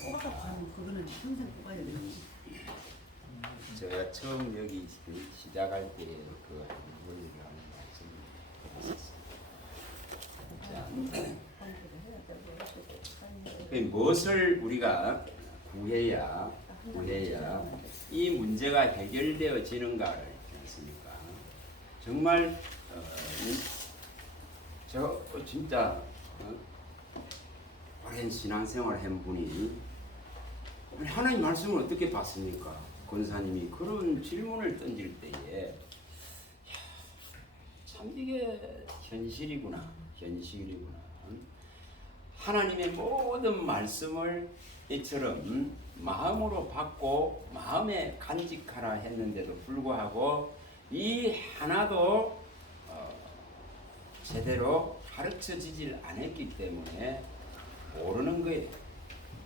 뽑아서 가면 그거는 평생 뽑아야 되는 거지. 제가 처음 여기 시작할 때 그 원리를 말씀드렸습니다. 무엇을 우리가 구해야 이 문제가 해결되어지는가를 않습니까? 정말 저 진짜 오랜 신앙생활 한 분이 하나님 말씀을 어떻게 봤습니까? 권사님이 그런 질문을 던질 때에 참 이게 현실이구나. 하나님의 모든 말씀을 이처럼 마음으로 받고 마음에 간직하라 했는데도 불구하고 이 하나도 제대로 가르쳐지질 않았기 때문에 모르는 거예요.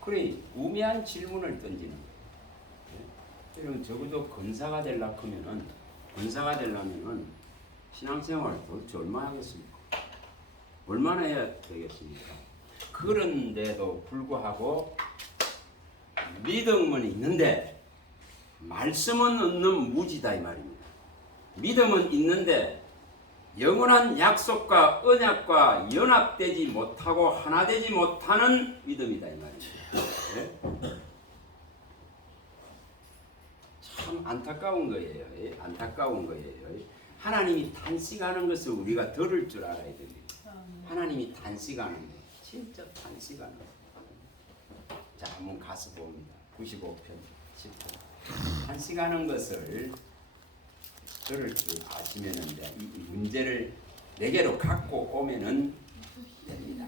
그래 우매한 질문을 던지는 거예요. 적어도 권사가 되려면은 신앙생활을 도대체 얼마나 하겠습니까? 얼마나 해야 되겠습니까? 그런데도 불구하고 믿음은 있는데 말씀은 없는 무지다 이 말입니다. 믿음은 있는데 영원한 약속과 언약과 연합되지 못하고 하나 되지 못하는 믿음이다 이 말입니다. 네? 참 안타까운 거예요. 하나님이 단식하는 것을 우리가 들을 줄 알아야 됩니다. 하나님이 단식하는 거, 진짜 단식하는 거. 자, 한번 가서 봅니다. 95편 10편. 단식하는 것을 들을 줄 아시면은 이 문제를 내게로 갖고 오면은 됩니다.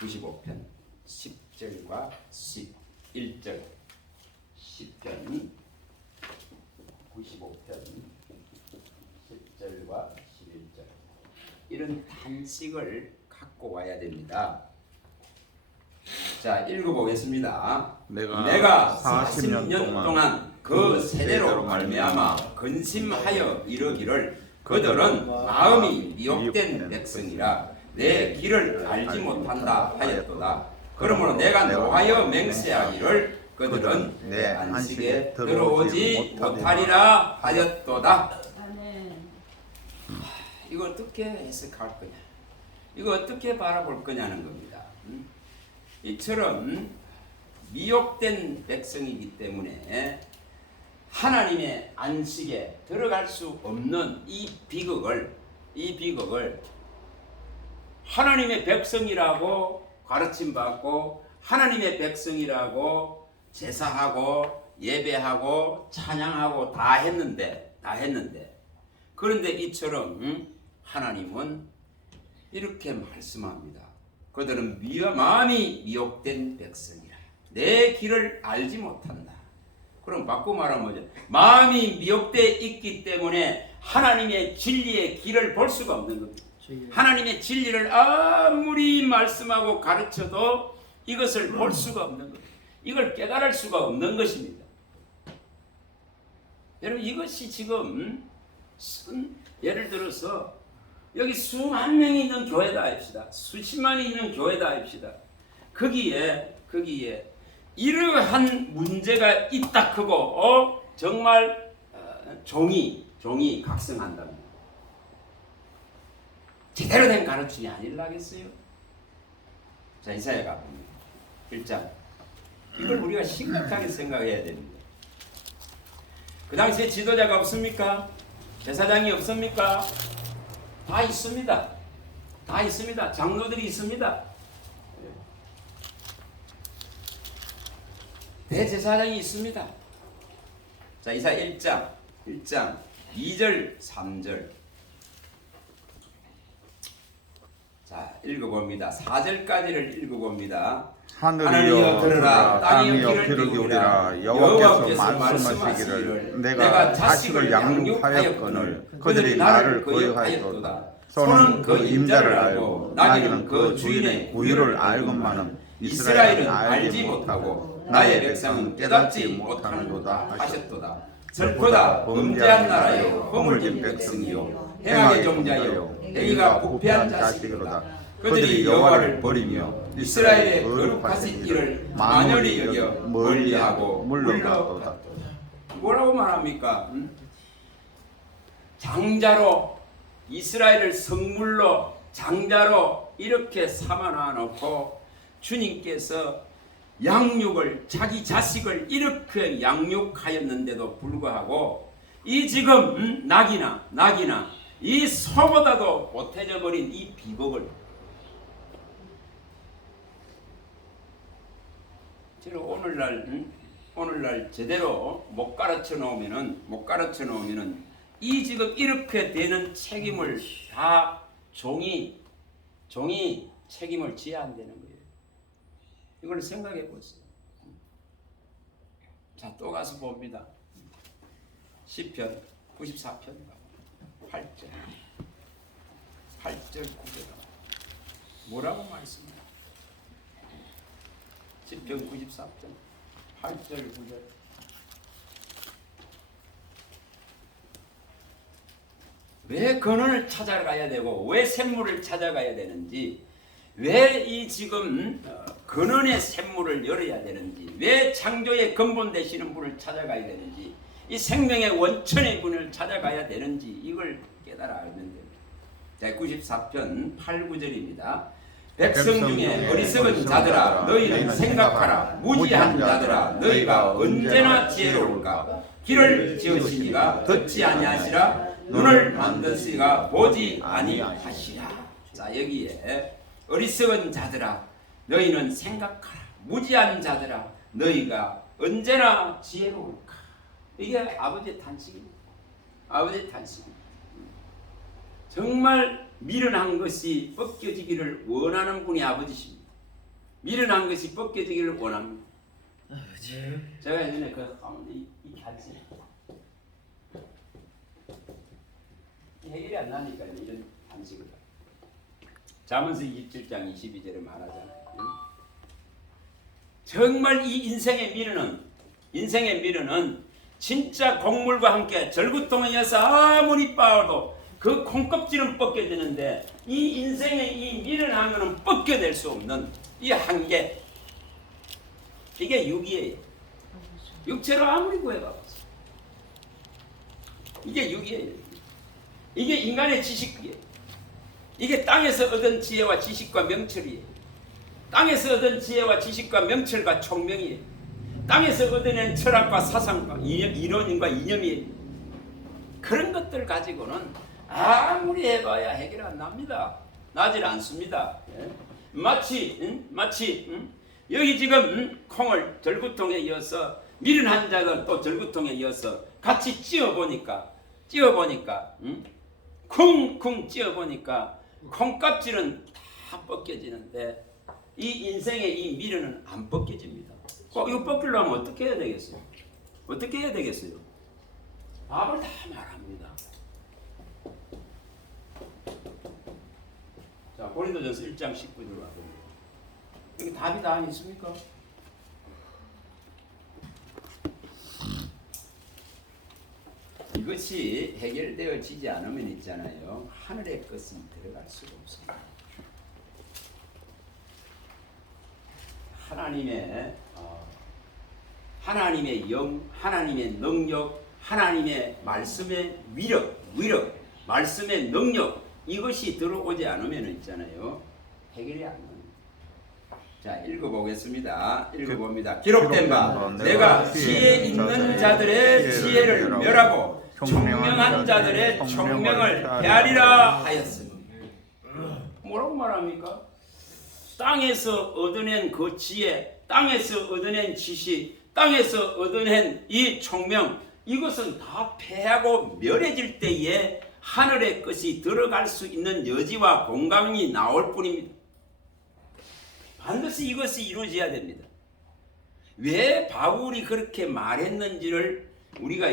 95편 10절과 11절 10편 95편 10절과 11절 이런 단식을 갖고 와야 됩니다. 자, 읽어보겠습니다. 내가 40년 동안 그 세대로 말미암아 근심하여 이르기를 그들은 마음이 미혹된 백성이라 내 길을 알지 못한다 하였도다. 그러므로 내가 노하여 맹세하기를 그들은 내 안식에 들어오지 못하리라 하였도다. 이거 어떻게 해석할 거냐? 이거 어떻게 바라볼 거냐는 겁니다. 이처럼 미혹된 백성이기 때문에 하나님의 안식에 들어갈 수 없는 이 비극을 하나님의 백성이라고 가르침받고 하나님의 백성이라고 제사하고 예배하고 찬양하고 다 했는데 그런데 이처럼 하나님은 이렇게 말씀합니다. 그들은 마음이 미혹된 백성이라 내 길을 알지 못한다. 그럼 바꿔 말하면 뭐죠? 마음이 미혹되어 있기 때문에 하나님의 진리의 길을 볼 수가 없는 겁니다. 하나님의 진리를 아무리 말씀하고 가르쳐도 이것을 볼 수가 없는 겁니다. 이걸 깨달을 수가 없는 것입니다. 여러분 이것이 지금 예를 들어서 여기 수만 명이 있는 교회다 합시다. 수십만이 있는 교회다 합시다. 거기에 이러한 문제가 있다 크고 정말 종이 각성한답니다. 제대로 된 가르침이 아니라겠어요? 자, 이사야가 봅니다. 1장. 이걸 우리가 심각하게 생각해야 됩니다. 그 당시에 지도자가 없습니까? 제사장이 없습니까? 다 있습니다. 장로들이 있습니다. 대제사장이 있습니다. 자, 이사야 1장 2절 3절. 자, 읽어봅니다. 4절까지를 읽어봅니다. 하늘이여 들으라, 땅이여 귀를 기울이라. 여호와께서 말씀하시기를 내가 자식을 양육하였거늘 그들이 나를 거역하였도다. 소는 그 임자를 알고 나귀는 그 주인의 구유를 알건만은 이스라엘은 알지 못하고 나의 백성은 깨닫지 못하는도다 하셨도다. 슬프다 범죄한 나라여 허물진 백성이요 행악의 종자여 행위가 부패한 자식이로다. 그들이 여호와를 버리며 이스라엘의 거룩하신 일을 만연히 여겨 멀리하고 물러갔도다. 뭐라고 말합니까? 장자로 이스라엘을 성물로 장자로 이렇게 삼아 놓고 주님께서 양육을 자기 자식을 이렇게 양육하였는데도 불구하고 이 지금 낙이나 이 소보다도 못해져 버린 이 비극을 저는 오늘날 제대로 못 가르쳐 놓으면은 이 지금 이렇게 되는 책임을 다 종이 책임을 져야 안 되는 거예요. 이걸 생각해 보세요. 자, 또 가서 봅니다. 시편 94편 8절 9절 뭐라고 말씀해요? 시편 94편 8절 9절 왜 근원을 찾아가야 되고 왜 샘물을 찾아가야 되는지 왜 이 지금 근원의 샘물을 열어야 되는지 왜 창조의 근본 되시는 분을 찾아가야 되는지 이 생명의 원천의 분을 찾아가야 되는지 이걸 깨달아 알면 됩니다. 자, 94편 8, 9절입니다. 백성 중에 어리석은 자들아 너희는 생각하라. 무지한 자들아 너희가 언제나 지혜로울까. 길을 지으시니가 듣지 아니하시라. 눈을 만드시니가 보지 아니하시라. 자, 여기에 어리석은 자들아 너희는 생각하라. 무지한 자들아 너희가 언제나 지혜로울까. 이게 아버지의 탄식입니다. 아버지의 탄식입니다. 정말 미련한 것이 벗겨지기를 원하는 분이 아버지십니다. 미련한 것이 벗겨지기를 원합니다. 제가 예전에 그 가운데 이 갈지 해결이 안 나니까 이런 단식을 잠언서 27장 22절에 말하잖아요. 정말 이 인생의 미련은 진짜 곡물과 함께 절구통에 이어서 아무리 빻아도 그 콩껍질은 벗겨지는데 이 인생의 이 미련한 것은 벗겨낼 수 없는 이 한계, 이게 육이에요. 육체로 아무리 구해봐봤어요. 이게 육이에요. 이게 인간의 지식이에요. 이게 땅에서 얻은 지혜와 지식과 명철이에요. 땅에서 얻은 지혜와 지식과 명철과 총명이에요. 땅에서 얻어낸 철학과 사상과 이론과 이념이에요. 그런 것들 가지고는 아무리 해봐야 해결 안 납니다. 나질 않습니다. 마치 여기 지금 콩을 절구통에 이어서 미련한 자들 또 절구통에 이어서 같이 찧어보니까 쿵쿵 찧어보니까 콩껍질은 다 벗겨지는데 이 인생의 이 미련은 안 벗겨집니다. 이거 벗기려면 어떻게 해야 되겠어요? 어떻게 해야 되겠어요? 답을 다 말합니다. 자, 고린도전서 1장 19절로 와봅니다. 여기 답이 다 있습니까? 이것이 해결되어지지 않으면 있잖아요. 하늘의 것은 들어갈 수가 없습니다. 하나님의 영, 하나님의 능력, 하나님의 말씀의 위력, 말씀의 능력 이것이 들어오지 않으면 있잖아요. 해결이 안 됩니다. 자, 읽어보겠습니다. 읽어봅니다. 기록된 바 내가 지혜 있는 자들의 지혜를 멸하고 총명한 자들의 총명을 헤아리라 하였으니. 뭐라고 말합니까? 땅에서 얻어낸 그 지혜, 땅에서 얻어낸 지식, 땅에서 얻어낸 이 총명, 이것은 다 패하고 멸해질 때에 하늘의 것이 들어갈 수 있는 여지와 공간이 나올 뿐입니다. 반드시 이것이 이루어져야 됩니다. 왜 바울이 그렇게 말했는지를 우리가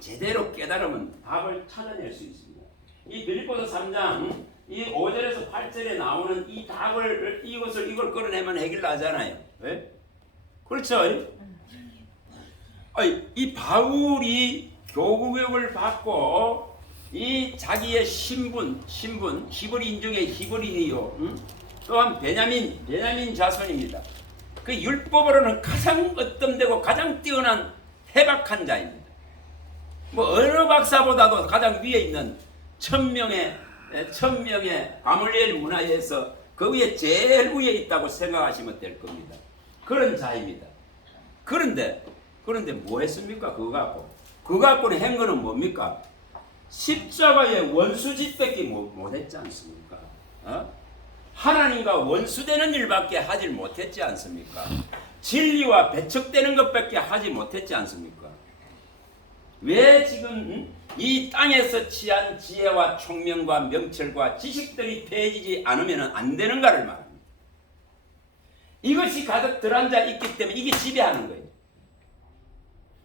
제대로 깨달으면 답을 찾아낼 수 있습니다. 이 빌립보서 3장 이 5절에서 8절에 나오는 이 답을 이걸 끌어내면 해결나잖아요. 왜? 그렇죠? 이 바울이 교구교육을 받고 이 자기의 신분 히브리인 중에 히브리인이요. 또한 베냐민 자손입니다. 그 율법으로는 가장 어떤되고 가장 뛰어난 해박한 자입니다. 뭐 어느 박사보다도 가장 위에 있는 천명의 가물리엘 문화에서 그 위에 제일 위에 있다고 생각하시면 될 겁니다. 그런 자입니다. 그런데 뭐 했습니까? 그거 갖고는 한 거는 뭡니까? 십자가의 원수짓밖에 못했지 않습니까? 하나님과 원수되는 일밖에 하지 못했지 않습니까? 진리와 배척되는 것밖에 하지 못했지 않습니까? 왜 지금 이 땅에서 취한 지혜와 총명과 명철과 지식들이 배지지 않으면 안 되는가를 말합니다. 이것이 가득 들어앉아 있기 때문에 이게 지배하는 거예요.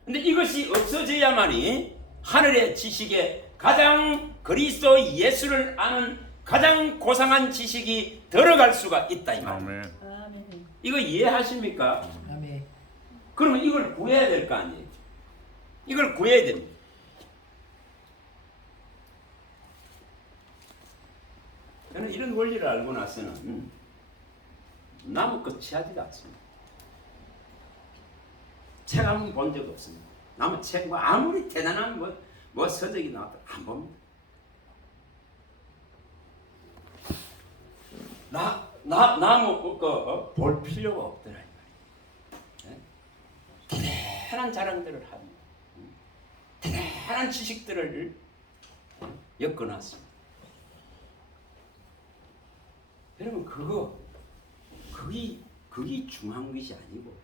근데 이것이 없어져야만이 하늘의 지식에 가장 그리스도 예수를 아는 가장 고상한 지식이 들어갈 수가 있다 이 말입니다. 이거 이해하십니까? 그러면 이걸 구해야 될 거 아니에요. 이걸 구해야 됩니다. 저는 이런 원리를 알고 나서는 나무껏 취하지도 않습니다. 책 한 번 본 적 없습니다. 나무 책 아무리 대단한 뭐 서적이 나와도 안 봅니다. 나무 볼 필요가 없더라. 대단한 자랑들을 합니다. 대단한 지식들을 엮어놨습니다. 여러분 그게 중요한 것이 아니고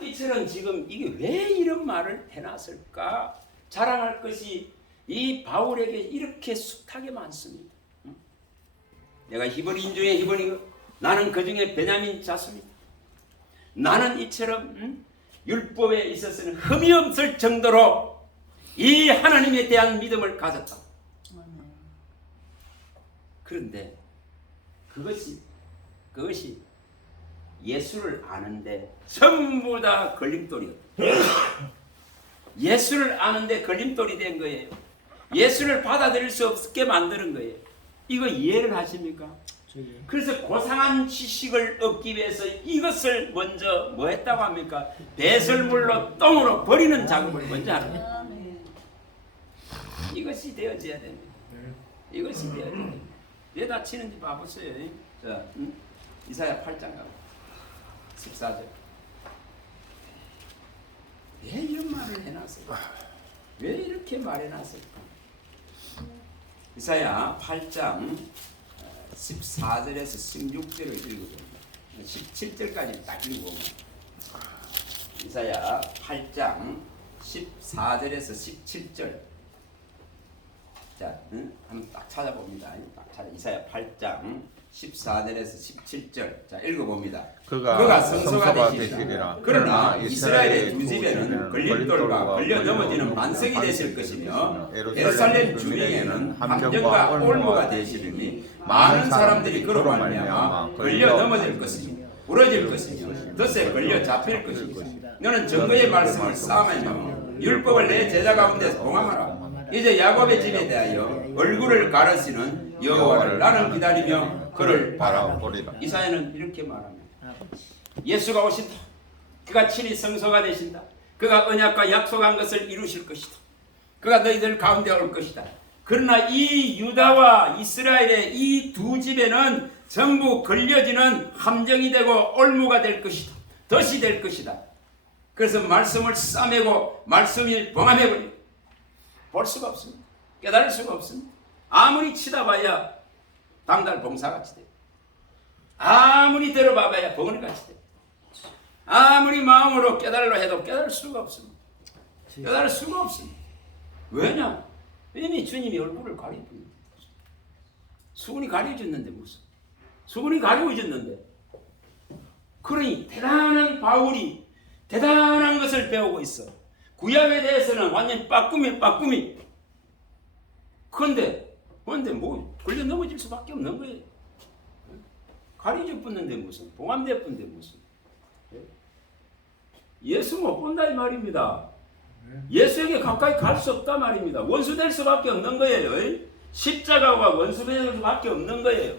이처럼 지금 이게 왜 이런 말을 해놨을까? 자랑할 것이 이 바울에게 이렇게 숱하게 많습니다. 내가 히브리인 중에 히브리고 나는 그 중에 베냐민 자손이다. 나는 이처럼 율법에 있어서는 흠이 없을 정도로 이 하나님에 대한 믿음을 가졌다. 그런데 그것이 예수를 아는데 전부 다 걸림돌이었다. 예수를 아는데 걸림돌이 된 거예요. 예수를 받아들일 수 없게 만드는 거예요. 이거 이해를 하십니까? 그래서 고상한 지식을 얻기 위해서 이것을 먼저 뭐 했다고 합니까? 배설물로 똥으로 버리는 작업을 먼저 하는 거예요. 이것이 되어져야 됩니다. 이것이 되어져야 됩니다. 왜 다치는지 봐보세요. 자, 이사야 8장 가고 14절. 왜 이런 말을 해놨을까? 왜 이렇게 말해놨을까? 이사야 8장 14절에서 16절을 읽어봅니다. 17절까지 딱 읽어보면 이사야 8장 14절에서 17절. 자, 한번 딱 찾아봅니다. 딱 찾아. 이사야 8장 14절에서 17절. 자, 읽어봅니다. 그가 성소가 되시리라. 그러나 이스라엘의 두 집에는 걸림돌과 걸려 넘어지는 반석이 되실 것이며 예루살렘 주위에는 함정과 올무가 되시리니 많은 사람들이 그로 말미암아 걸려 넘어질 것이며 부러질 것이며 덫에 걸려 잡힐 것이며 너는 정거의 말씀을 쌓으며 율법을 내 제자 가운데서 봉함하라. 이제 야곱의 집에 대하여 얼굴을 가르시는 여호와를 나는 기다리며 그를 바라보리라. 이사야는 이렇게 말합니다. 예수가 오신다. 그가 친히 성소가 되신다. 그가 언약과 약속한 것을 이루실 것이다. 그가 너희들 가운데 올 것이다. 그러나 이 유다와 이스라엘의 이 두 집에는 전부 걸려지는 함정이 되고 올무가 될 것이다. 덫이 될 것이다. 그래서 말씀을 싸매고 말씀을 봉함해버리고 볼 수가 없습니다. 깨달을 수가 없습니다. 아무리 치다봐야 당달 봉사같이 돼요. 아무리 들어봐봐야 벙어리같이 돼요. 아무리 마음으로 깨달으려 해도 깨달을 수가 없습니다. 깨달을 수가 없습니다. 왜냐? 이미 주님이 얼굴을 가리킵니다. 수건이 가려졌는데 무슨? 수건이 가려졌는데. 그러니 대단한 바울이 대단한 것을 배우고 있어. 구약에 대해서는 완전 빠꾸미. 그런데 뭐 걸려 넘어질 수밖에 없는 거예요. 가려져 붙는데 무슨? 봉함돼 붙는데 무슨? 예수 못 본다 이 말입니다. 예수에게 가까이 갈 수 없다 말입니다. 원수 될 수밖에 없는 거예요. 십자가와 원수 될 수밖에 없는 거예요.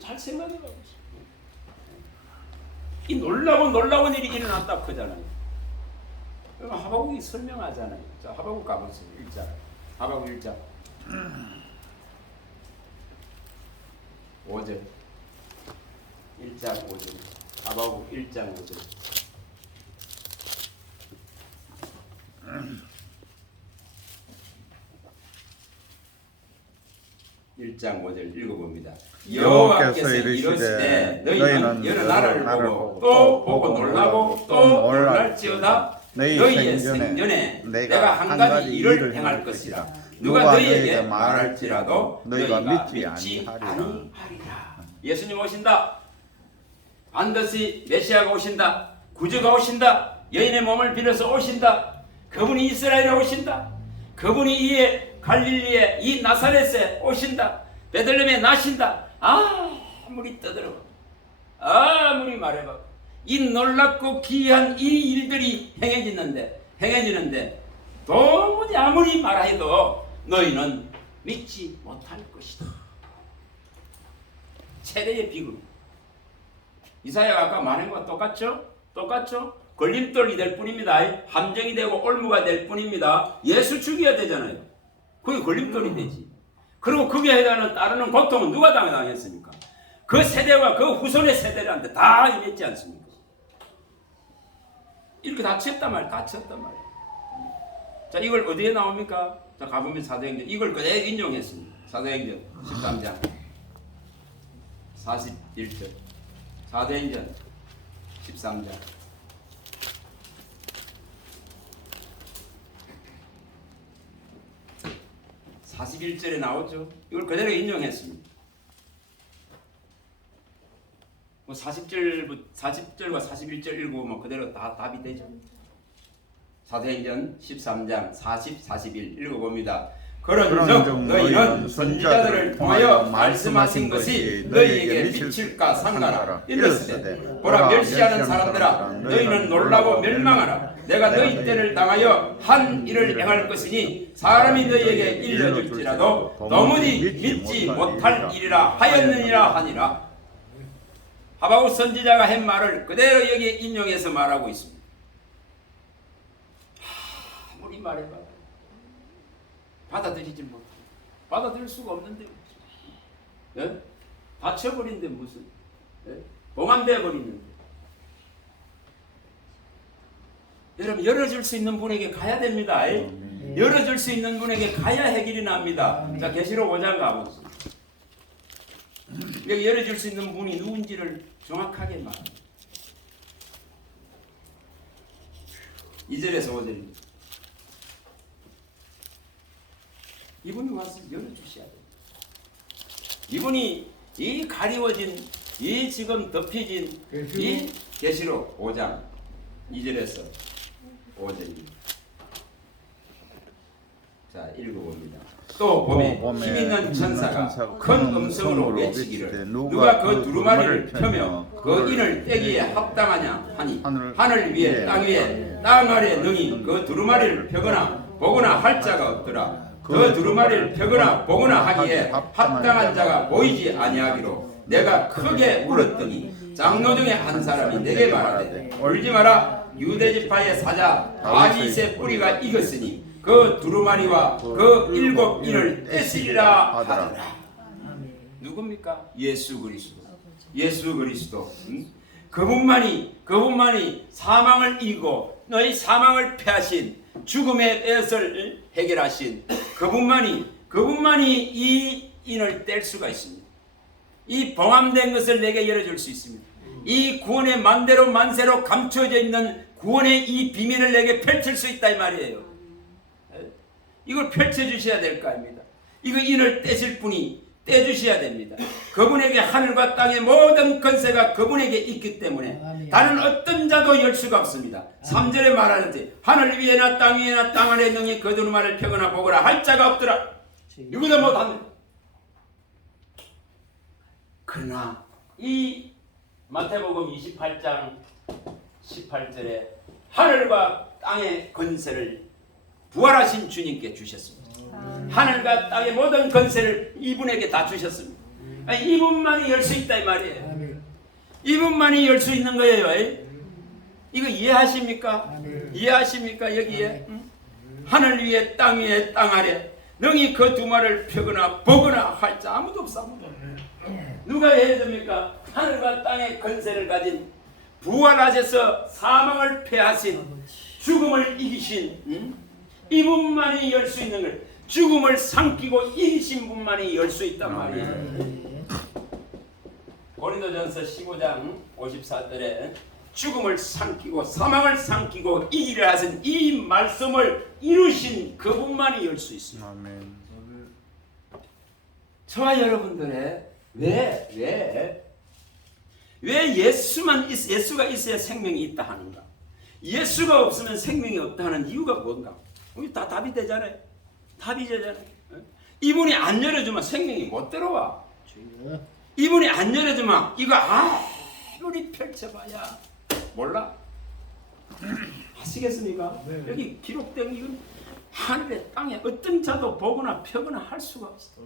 잘 생각해봐 보세요. 이 놀라운 일이 일어났다 그잖아요. 하박국이 설명하잖아요. 자, 하박국 가보세요. 1장. 하박국 1장 5절. 1장 5절. 하박국 1장 5절. (1장 5절) 읽어봅니다. 여호와께서 이르시되 너희는 여러 나라를 보고 또 보고 놀라고 또 놀랄지어다. 너희의 생전에 내가 한 가지 일을 행할 것이라. 누가 너희에게 말할지라도 너희가 믿지 아니하리라. 예수님 오신다. 반드시 메시아가 오신다. 구주가 오신다. 여인의 몸을 빌어서 오신다. 그분이 이스라엘에 오신다. 그분이 이 갈릴리에 이 나사렛에 오신다. 베들레헴에 나신다. 아무리 떠들어, 아무리 말해봐, 이 놀랍고 귀한 이 일들이 행해지는데 도무지 아무리 말해도 너희는 믿지 못할 것이다. 최대의 비극. 이사야가 아까 말한 것과 똑같죠? 걸림돌이 될 뿐입니다. 함정이 되고 올무가 될 뿐입니다. 예수 죽여야 되잖아요. 그게 걸림돌이 되지. 그리고 거기에 해당하는 따르는 고통은 누가 당했습니까? 그 세대와 그 후손의 세대들한테 다 임했지 않습니까? 이렇게 다 쳤단 말이에요. 자, 이걸 어디에 나옵니까? 자, 가보면 사도행전. 이걸 그대로 인용했습니다. 사도행전 13장 41절. 사도행전 13장 41절에 나오죠. 이걸 그대로 인용했습니다. 40절과 41절 읽어보면 그대로 다 답이 되죠. 사도행전 13장 40, 41 읽어봅니다. 그런즉 너희는 선지자들을 통하여 말씀하신 것이 너희에게 미칠까 상관하라. 이르시되 보라, 멸시하는 사람들아, 너희는 놀라고 멸망하라. 내가 너희 때를 당하여 한 일을 행할 것이니 사람이 너희에게 일러줄지라도 도무지 믿지 못할 일이라 하였느니라 하니라. 하박국 선지자가 한 말을 그대로 여기에 인용해서 말하고 있습니다. 아무리 말해봐 받아들이지 못해. 받아들일 수가 없는데, 네? 다쳐버린데 무슨, 네? 봉함돼 버리는데. 여러분, 열어줄 수 있는 분에게 가야 됩니다. 열어줄 수 있는 분에게 가야 해결이 납니다. 자, 계시록 5장 가보세요. 여기 열어줄 수 있는 분이 누군지를 정확하게 말합니다. 2절에서 5절입니다. 이분이 와서 열어주셔야 돼요. 이분이 이 가리워진, 이 지금 덮여진 이 계시록 5장 2절에서 5절입니다. 자, 읽어봅니다. 또 봄에 힘있는 천사가 큰 음성으로 외치기를 누가 그 두루마리를 펴며 그 인을 떼기에 합당하냐 하니 하늘 위에 땅 위에 땅 아래 능히 그 두루마리를 펴거나 보거나 할 자가 없더라. 그 두루마리를 펴거나 보거나 하기에 합당한 자가 보이지 아니하기로 내가 크게 울었더니 장로 중에 한 사람이 내게 말하되 울지 마라. 유대지파의 사자 다윗의 뿌리가 익었으니 그 두루마리와 그 일곱 인을 떼시리라 하더라. 누굽니까? 예수 그리스도. 그분만이 사망을 이기고 너희 사망을 패하신, 죽음의 뱃을 해결하신 그분만이 이 인을 뗄 수가 있습니다. 이 봉함된 것을 내게 열어줄 수 있습니다. 이 구원의 만대로 만세로 감춰져 있는 구원의 이 비밀을 내게 펼칠 수 있다 이 말이에요. 이걸 펼쳐주셔야 될 거 아닙니다. 이거 인을 떼실 분이 떼주셔야 됩니다. 그분에게 하늘과 땅의 모든 권세가 그분에게 있기 때문에 다른 어떤 자도 열 수가 없습니다. 3절에 말하는데 하늘 위에나 땅 위에나 땅 아래 능히 그 두루마리를 펴거나 보거나 할 자가 없더라. 누구도 못합니다. 그러나 이 마태복음 28장 18절에 하늘과 땅의 권세를 부활하신 주님께 주셨습니다. 하늘과 땅의 모든 권세를 이분에게 다 주셨습니다. 아니, 이분만이 열 수 있다 이 말이에요. 아멘. 이분만이 열 수 있는 거예요. 이거 이해하십니까? 아멘. 이해하십니까? 여기에 하늘 위에 땅 위에 땅 아래 능히 그 두 말을 펴거나 보거나 할 자 아무도 없어. 아무도. 누가 해야 됩니까? 하늘과 땅의 권세를 가진 부활하셔서 사망을 패하신 죽음을 이기신 이분만이 열 수 있는 걸, 죽음을 삼키고 이기신 분만이 열 수 있단 말이에요. 고린도전서 15장 54절에 죽음을 삼키고 사망을 삼키고 이기려 하신 이 말씀을 이루신 그분만이 열 수 있습니다. 아멘. 저와 여러분들의 왜 예수가 있어야 생명이 있다 하는가? 예수가 없으면 생명이 없다 하는 이유가 뭔가? 우리 다 답이 되잖아요. 답이 되잖아요. 이분이 안 열어주면 생명이 못 들어와. 이분이 안 열어주면 이거 아무리 펼쳐봐야 몰라. 아시겠습니까? 네. 여기 기록된 이건 하늘에 땅에 어떤 자도 보거나 펴거나 할 수가 없어.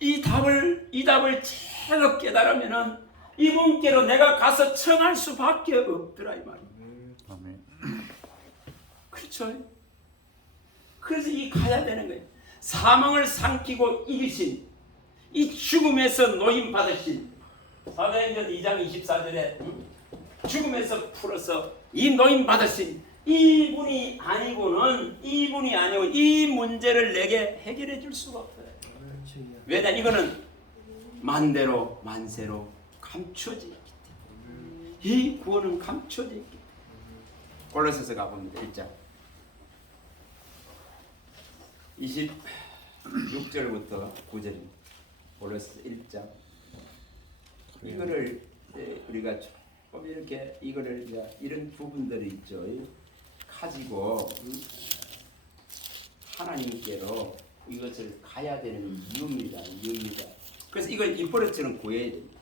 이 답을 제가 깨달으면은 이분께로 내가 가서 청할 수밖에 없더라 이 말이에요. 아멘. 그렇죠? 그래서 이 가야 되는 거예요. 사망을 삼키고 이기신, 이 죽음에서 노임 받으신, 사도행전 2장 24절에 죽음에서 풀어서 이 노임 받으신 이분이 아니고 이 문제를 내게 해결해 줄 수가 없어요. 왜냐? 이거는 만대로 만세로 감춰져 있기 때문에. 이 구원은 감춰져 있기 때문에. 골로새서 가봅니다. 1장 26절부터 9절입니다. 골로새서 1장. 이거를 우리가 조금 이렇게 이거를 이런 부분들이 있죠. 가지고 하나님께로 이것을 가야 되는 이유입니다. 그래서 이걸 입버릇처럼 구해야 됩니다.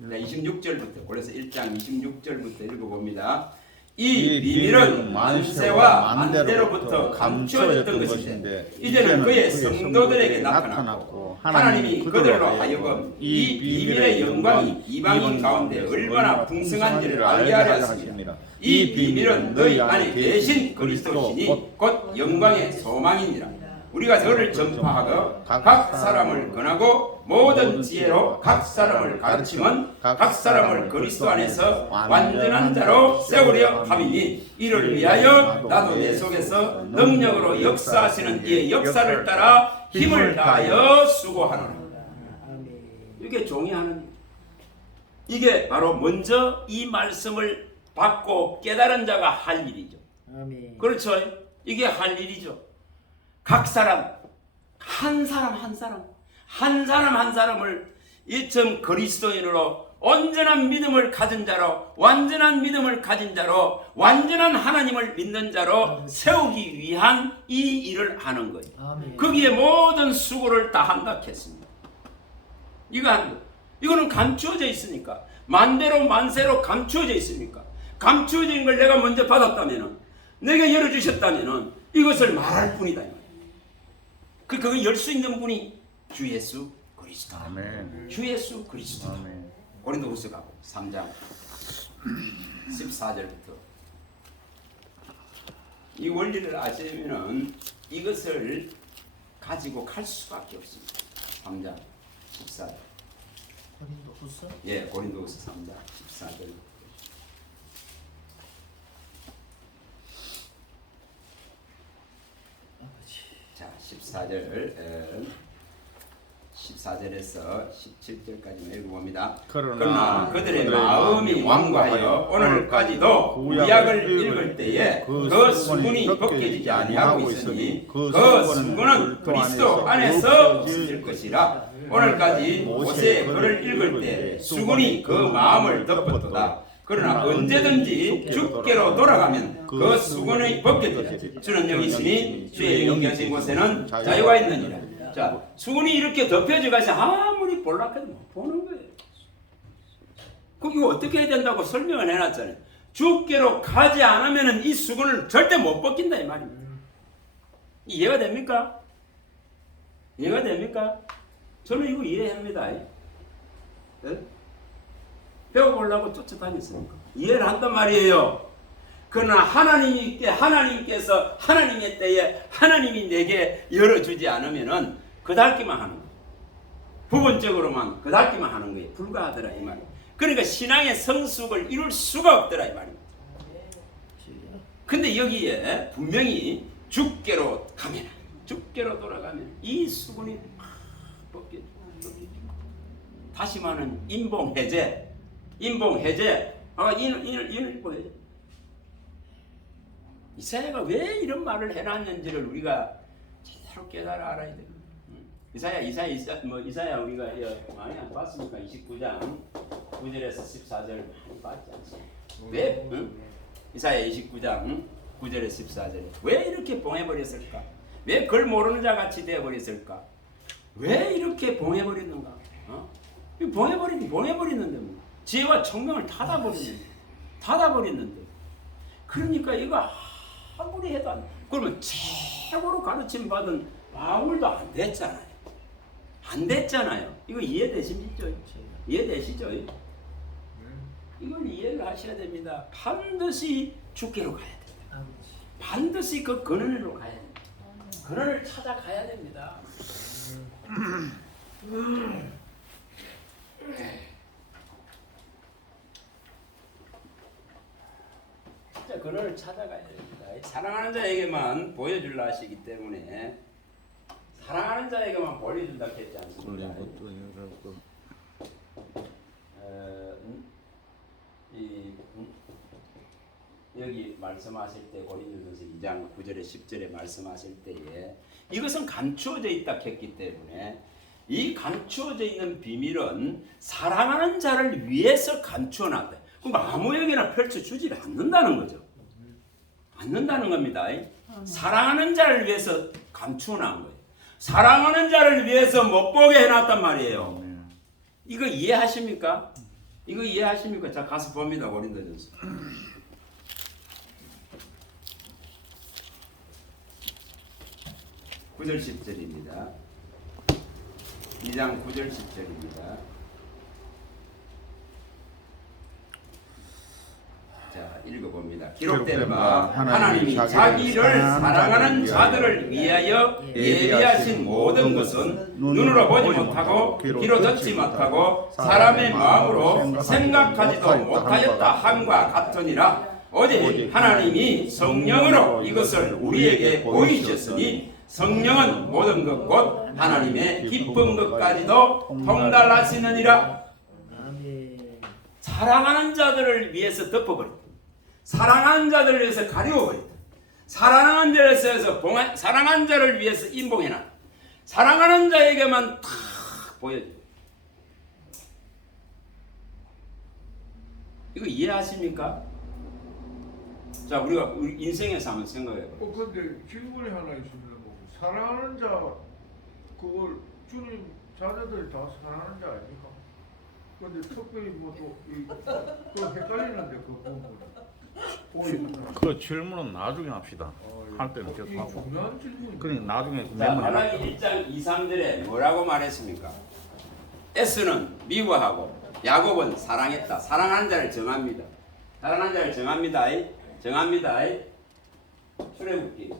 26절부터 골로새 1장 26절부터 읽어봅니다. 이 비밀은 만세와 만대로부터 감추어졌던 것인데 이제는 그의 성도들에게 나타났고 하나님이 그들로 하여금 이 비밀의 영광이 이방인 가운데 얼마나 풍성한지를 알게 하려 하십니다. 이 비밀은 너희 안에 계신 그리스도시니 곧 영광의 소망이니라. 우리가 저를 전파하고 각 사람을 권하고 모든 지혜로 각 사람을 가르치면 각 사람을 그리스도 안에서 완전한 자로 세우려 함이니 이를 위하여 나도 내 속에서 능력으로 역사하시는 이의 역사를 따라 힘을 다하여 수고하노라. 이게 종이 하는 일. 이게 바로 먼저 이 말씀을 받고 깨달은 자가 할 일이죠. 그렇죠? 이게 할 일이죠. 각 사람 한 사람을 이처럼 그리스도인으로 온전한 믿음을 가진 자로 완전한 하나님을 믿는 자로 세우기 위한 이 일을 하는 거예요. 아멘. 거기에 모든 수고를 다 한다 했습니다. 이거 하는 거. 이거는 감추어져 있으니까 만대로 만세로 감추어져 있으니까 감추어진 걸 내가 먼저 받았다면은 내가 열어주셨다면은 이것을 말할 뿐이다. 그걸 열 수 있는 분이 주 예수 그리스도. 아멘. 주 예수 그리스도. 아멘. 고린도후서 가고 3장 14절부터 이 원리를 아시면은 이것을 가지고 갈 수밖에 없습니다. 3장 14절. 고린도후서? 예, 고린도후서 3장 14절. 자, 14절에서 17절까지만 읽어봅니다. 그러나 그들의 마음이 완고하여 오늘까지도 구약을 읽을 때에 그 수군이 벗겨지지 아니하고 있으니 그 수군은 그리스도 안에서 없어질 것이라. 오늘까지 모세의 글을 읽을 때 수군이 그 마음을 덮었도다. 그러나 언제든지 주께로 돌아가면 그 수건이 벗겨지라. 주는 여기 있으니 주의 영이 계신 곳에는 자유가 있느니라. 자, 수건이 이렇게 덮여져 가서 아무리 볼락해도 못 보는 거예요. 이거 어떻게 해야 된다고 설명을 해놨잖아요. 주께로 가지 않으면 이 수건을 절대 못 벗긴다 이 말입니다. 이해가 됩니까? 이해가 됩니까? 저는 이거 이해합니다. 네? 배워보려고 쫓아다녔으니까 이해를 한단 말이에요. 그러나 하나님께서 하나님의 때에 하나님이 내게 열어주지 않으면은 그달기만 하는 거예요. 부분적으로만 그달기만 하는 거예요. 불가하더라 이 말이에요. 그러니까 신앙의 성숙을 이룰 수가 없더라 이 말입니다. 근데 여기에 분명히 죽게로 가면, 죽게로 돌아가면 이 수군이 벗겨져. 다시 말하는 인봉해제. 인봉해제. 이사야가 왜 이런 말을 해놨는지를 우리가 제대로 깨달아 알아야 돼요. 이사야 우리가 많이 안 봤습니까? 29장 9절에서 14절 많이 봤지 않습니까? 왜? 이사야 29장 9절에서 14절에 왜 이렇게 봉해버렸을까? 왜 그걸 모르는 자 같이 되어버렸을까? 왜 이렇게 봉해버렸는가? 봉해버리는데 뭐. 지혜와 청명을 닫아버렸는데 그러니까 이거 아무리 해도 안 돼. 그러면 최고로 가르침 받은 바울도 안 됐잖아요. 이거 이해되십니까? 이해되시죠? 이걸 이해를 하셔야 됩니다. 반드시 죽게로 가야 됩니다. 반드시 그 근원으로 가야 됩니다. 근원을 찾아가야 됩니다. 진짜 근원을 찾아가야 됩니다. 사랑하는 자에게만 보여줄라 하시기 때문에 사랑하는 자에게만 보여준다 했지 않습니까? 여기 말씀하실 때 고린도전서 2장 9절에 10절에 말씀하실 때에 이것은 감추어져 있다 했기 때문에 이 감추어져 있는 비밀은 사랑하는 자를 위해서 감추어놨다. 그럼 아무에게나 펼쳐주지 않는다는 거죠. 않는다는 겁니다. 사랑하는 자를 위해서 감추어놓은 거예요. 사랑하는 자를 위해서 못 보게 해놨단 말이에요. 이거 이해하십니까? 자, 가서 봅니다. 고린도전서. 9절 10절입니다. 2장 9절 10절입니다. 자, 읽어봅니다. 기록된 바 하나님이 자기를 사랑하는 자들을 위하여 예비하신 모든 것은 눈으로 보지 못하고 귀로 듣지 못하고 사람의 마음으로 생각하지도 못하였다 함과 같으니라. 오직 하나님이 성령으로 이것을 우리에게 보이셨으니 성령은 모든 것 곧 하나님의 기쁜 것까지도 통달하시느니라. 사랑하는 자들을 위해서 덮어버렸다. 사랑하는 자들을 위해서 가려워버렸다. 사랑하는 자를 위해서 인봉해놨다. 사랑하는 자에게만 탁 보여줘. 이거 이해하십니까? 자, 우리 인생에서 한번 생각해봐요. 근데 질문이 하나 있습니다. 사랑하는 자, 그걸 주님 자녀들이 다 사랑하는 자 아닙니까? 근데 특별히 또 헷갈리는데 그 부분은. 그 질문은 나중에 합시다. 할 때는 이 계속 하고. 중요한 질문이. 그러니까 나중에 자, 말라기 1장 2, 3절에 뭐라고 말했습니까? 에스는 미워하고 야곱은 사랑했다. 사랑하는 자를 정합니다. 사랑하는 자를 정합니다. 출애굽기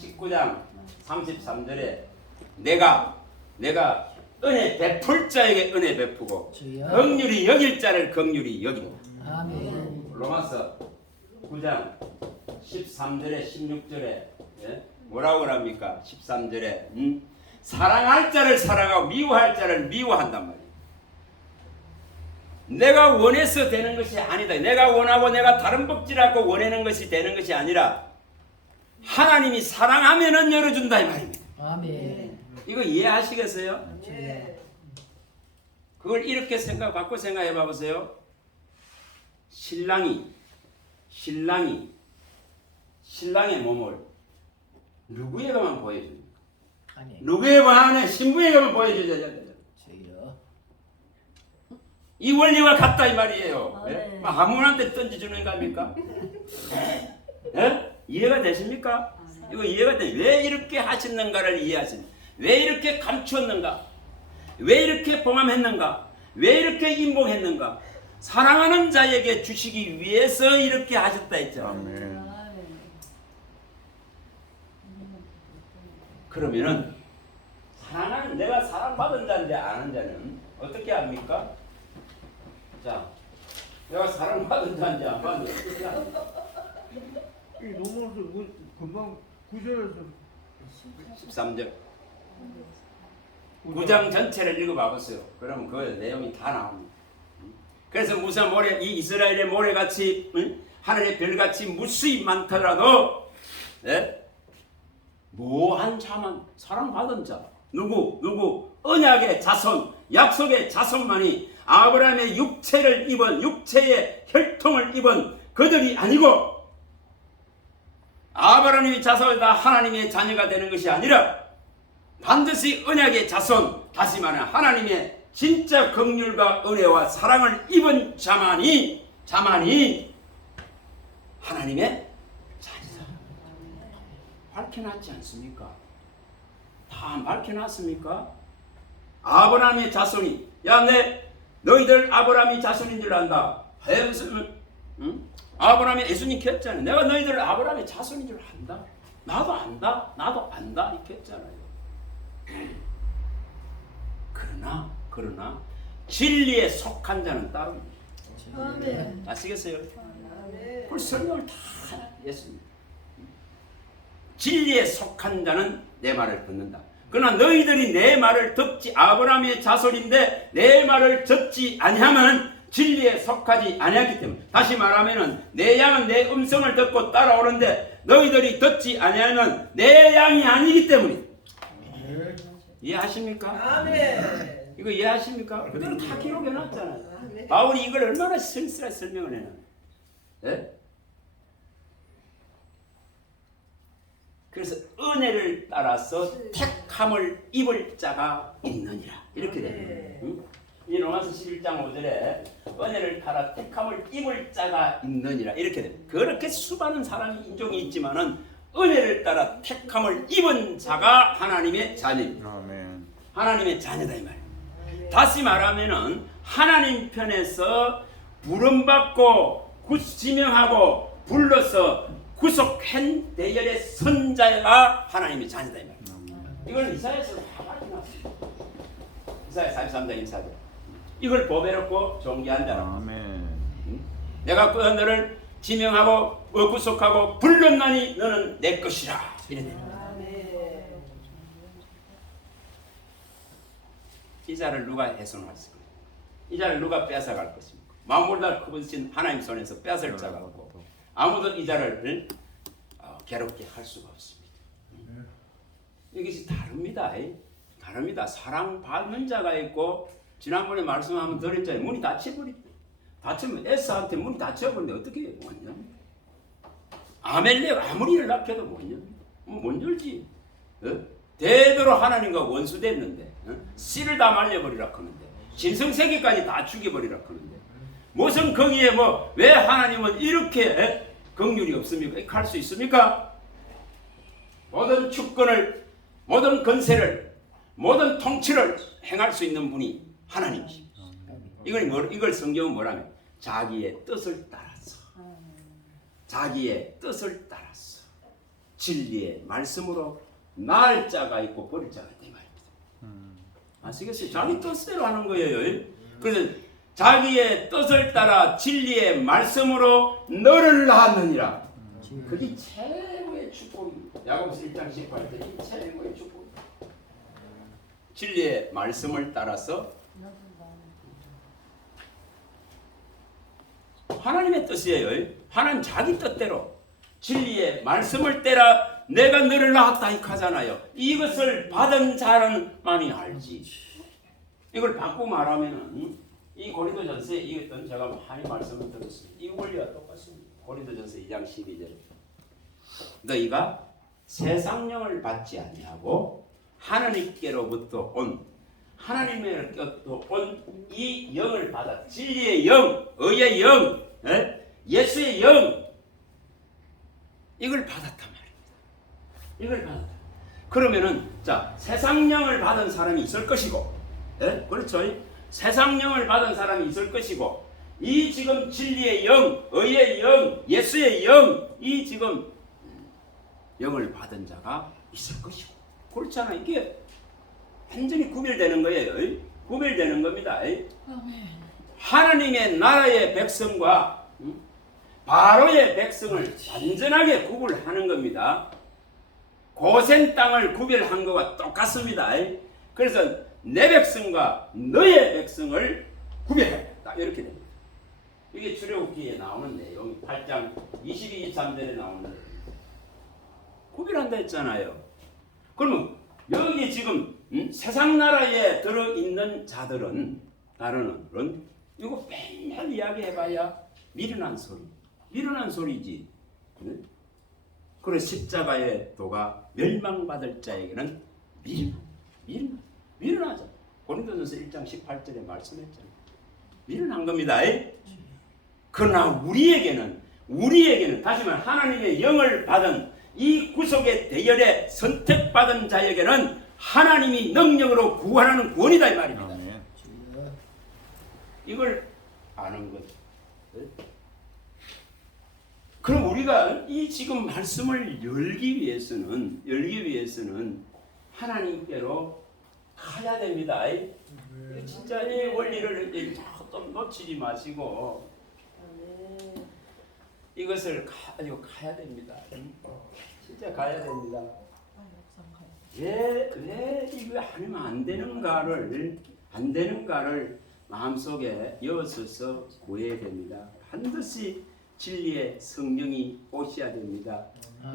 19장 33절에 내가 은혜 베풀 자에게 은혜 베푸고 긍휼히 여길 자를 긍휼히 여기고. 아멘. 로마서 9장 13절에 16절에 뭐라고 합니까? 13절에 사랑할 자를 사랑하고 미워할 자를 미워한단 말이에요. 내가 원해서 되는 것이 아니다. 내가 원하고 내가 다른 복지라고 원하는 것이 되는 것이 아니라 하나님이 사랑하면은 열어준다 이 말입니다. 아멘. 이거 이해하시겠어요? 네. 그걸 이렇게 바꿔 생각해 봐보세요. 신랑의 몸을 누구에게만 보여줍니까? 아니. 누구에게만 신부에게만 보여줘야 되잖아요. 저요. 이 원리와 같다 이 말이에요. 아, 네. 아무한테 던져주는 겁니까? 이해가 되십니까? 이거 이해가 돼. 왜 이렇게 하시는가를 이해하시는. 왜 이렇게 감추었는가? 왜 이렇게 봉함했는가? 왜 이렇게 인봉했는가? 사랑하는 자에게 주시기 위해서 이렇게 하셨다 했잖아요. 아멘. 그러면은 사랑하는, 내가 사랑받은 자인지 아는 자는 어떻게 합니까? 자, 내가 사랑받은 자인지 안 받은 자인지 어떻게 합니까? 이 논문에서 금방 구절에서 13절 9장 전체를 읽어봐 보세요. 그러면 그 내용이 다 나옵니다. 그래서 무슨 모래, 이 이스라엘의 모래같이, 하늘의 별같이 무수히 많더라도, 예? 모한 자만, 사랑받은 자, 누구 언약의 자손, 약속의 자손만이 아브라함의 육체를 입은, 육체의 혈통을 입은 그들이 아니고, 아브라함의 자손이다 하나님의 자녀가 되는 것이 아니라 반드시 언약의 자손, 다시 말하면 하나님의 진짜 긍휼과 은혜와 사랑을 입은 자만이 하나님의 자녀다. 밝혀놨지 않습니까? 다 밝혀놨습니까? 아브라함의 자손이, 야, 너희들 아브라함이 자손인 줄 안다. 무슨, 아브라함이 예수님 했잖아요. 내가 너희들 아브라함의 자손인 줄 안다. 나도 안다 이렇게 했잖아요. 그러나 진리에 속한 자는 따릅니다. 아멘. 아시겠어요? 그 설명을 다 했습니다. 진리에 속한 자는 내 말을 듣는다. 그러나 너희들이 내 말을 듣지, 아브라함의 자손인데 내 말을 듣지 아니하면 진리에 속하지 아니했기 때문에, 다시 말하면은 내 양은 내 음성을 듣고 따라오는데 너희들이 듣지 아니하면 내 양이 아니기 때문에. 이해하십니까? 아멘. 이거 이해하십니까? 그대로 다 기록해놨잖아요. 바울이 이걸 얼마나 성실하게 설명을 해놨. 예? 그래서 은혜를 따라서 택함을 입을 자가 있느니라 이렇게 됩니다. 응? 이 로마서 11장 5절에 은혜를 따라 택함을 입을 자가 있느니라 이렇게 됩니다. 그렇게 수많은 사람이 인종이 있지만은 은혜를 따라 택함을 입은 자가 하나님의 자녀입니다. 아멘. 하나님의 자녀다 이 말이에요. 다시 말하면은 하나님 편에서 부름받고 지명하고 불러서 구속한 대열의 선자가 하나님의 자녀다 이 말이에요. 이걸 이사야에서 다 밝혀놨습니다. 이사야 43장 1사절. 이걸 보배롭고 존귀한 자라. 아멘. 내가 너를 지명하고 구속하고 불렀나니 너는 내 것이라. 이래. 이 자를 누가 훼손했을 거예요? 이 자를 누가 뺏어갈 것입니까? 만물다 크신 하나님 손에서 뺏을 자가 없고 아무도 이 자를 괴롭게 할 수가 없습니다. 이것이 다릅니다. 다릅니다. 사랑받는 자가 있고, 지난번에 말씀하면 드렸잖아요. 문이 닫혀버리죠. 닫히면 에스한테 문이 닫혀버리는데 어떻게 해요? 못 엽니다. 아멜렉 아무리 연락해도 못 엽니다. 못 열지. 대대로 하나님과 원수됐는데 씨를 다 말려버리라 하는데 신성세계까지 다 죽여버리라 하는데 무슨 거기에 왜 하나님은 이렇게 긍휼이 없습니까? 할 수 있습니까? 모든 주권을, 모든 권세를, 모든 통치를 행할 수 있는 분이 하나님이십니다. 이걸 성경은 뭐라면 자기의 뜻을 따라서, 자기의 뜻을 따라서 진리의 말씀으로 낳을 자가 있고 버릴 자가 있다 이 말입니다. 아시겠어요? 자기 뜻대로 하는 거예요. 그래서 자기의 뜻을 따라 진리의 말씀으로 너를 낳았느니라. 그게 최고의 축복입니다. 야고보서 1장 18절이 최고의 축복입니다. 진리의 말씀을 따라서 하나님의 뜻이에요. 하나님 자기 뜻대로 진리의 말씀을 따라 내가 너를 낳았다 이 하잖아요. 이것을 받은 자만이 알지. 이걸 바꾸고 말하면은 이 고린도전서에 이것은 제가 많이 말씀을 드렸습니다. 이 원리와 똑같습니다. 고린도전서 2장 12절. 너희가 세상령을 받지 아니하고 하나님께로부터 온 하나님으로부터 온 이 영을 받아. 진리의 영, 의의 영, 예수의 영, 이걸 받았단 말입니다. 이걸 받았다. 그러면은 자, 세상령을 받은 사람이 있을 것이고, 예? 그렇죠? 세상령을 받은 사람이 있을 것이고, 이 지금 진리의 영, 의의 영, 예수의 영, 이 지금 영을 받은 자가 있을 것이고, 그렇잖아. 이게 완전히 구별되는 거예요. 구별되는 겁니다. 하나님의 나라의 백성과 바로의 백성을 완전하게 구분하는 겁니다. 고센 땅을 구별한 것과 똑같습니다. 그래서 내 백성과 너의 백성을 구별했다. 이렇게 됩니다. 이게 출애굽기에 나오는 내용, 8장 22, 23절에 나오는 내용. 구별한다 했잖아요. 그러면 여기 지금 세상 나라에 들어있는 자들은, 나라는 이거 맨날 이야기해봐야 미련한 소리지. 그래서 십자가의 도가 멸망받을 자에게는 미련하죠. 고린도전서 1장 18절에 말씀했잖아요. 미련한 겁니다. 그러나 우리에게는 다시 말해 하나님의 영을 받은 이 구속의 대열에 선택받은 자에게는 하나님이 능력으로 구원하는 구원이다 이 말입니다. 아멘. 이걸 아는 거죠. 그럼 우리가 이 지금 말씀을 열기 위해서는 하나님께로 가야 됩니다. 진짜 이 원리를 좀 놓치지 마시고 이것을 가지고 가야 됩니다. 진짜 가야 됩니다. 왜 이거 하면 안 되는가를 마음속에 이어서서 구해야 됩니다. 반드시 진리의 성령이 오셔야 됩니다.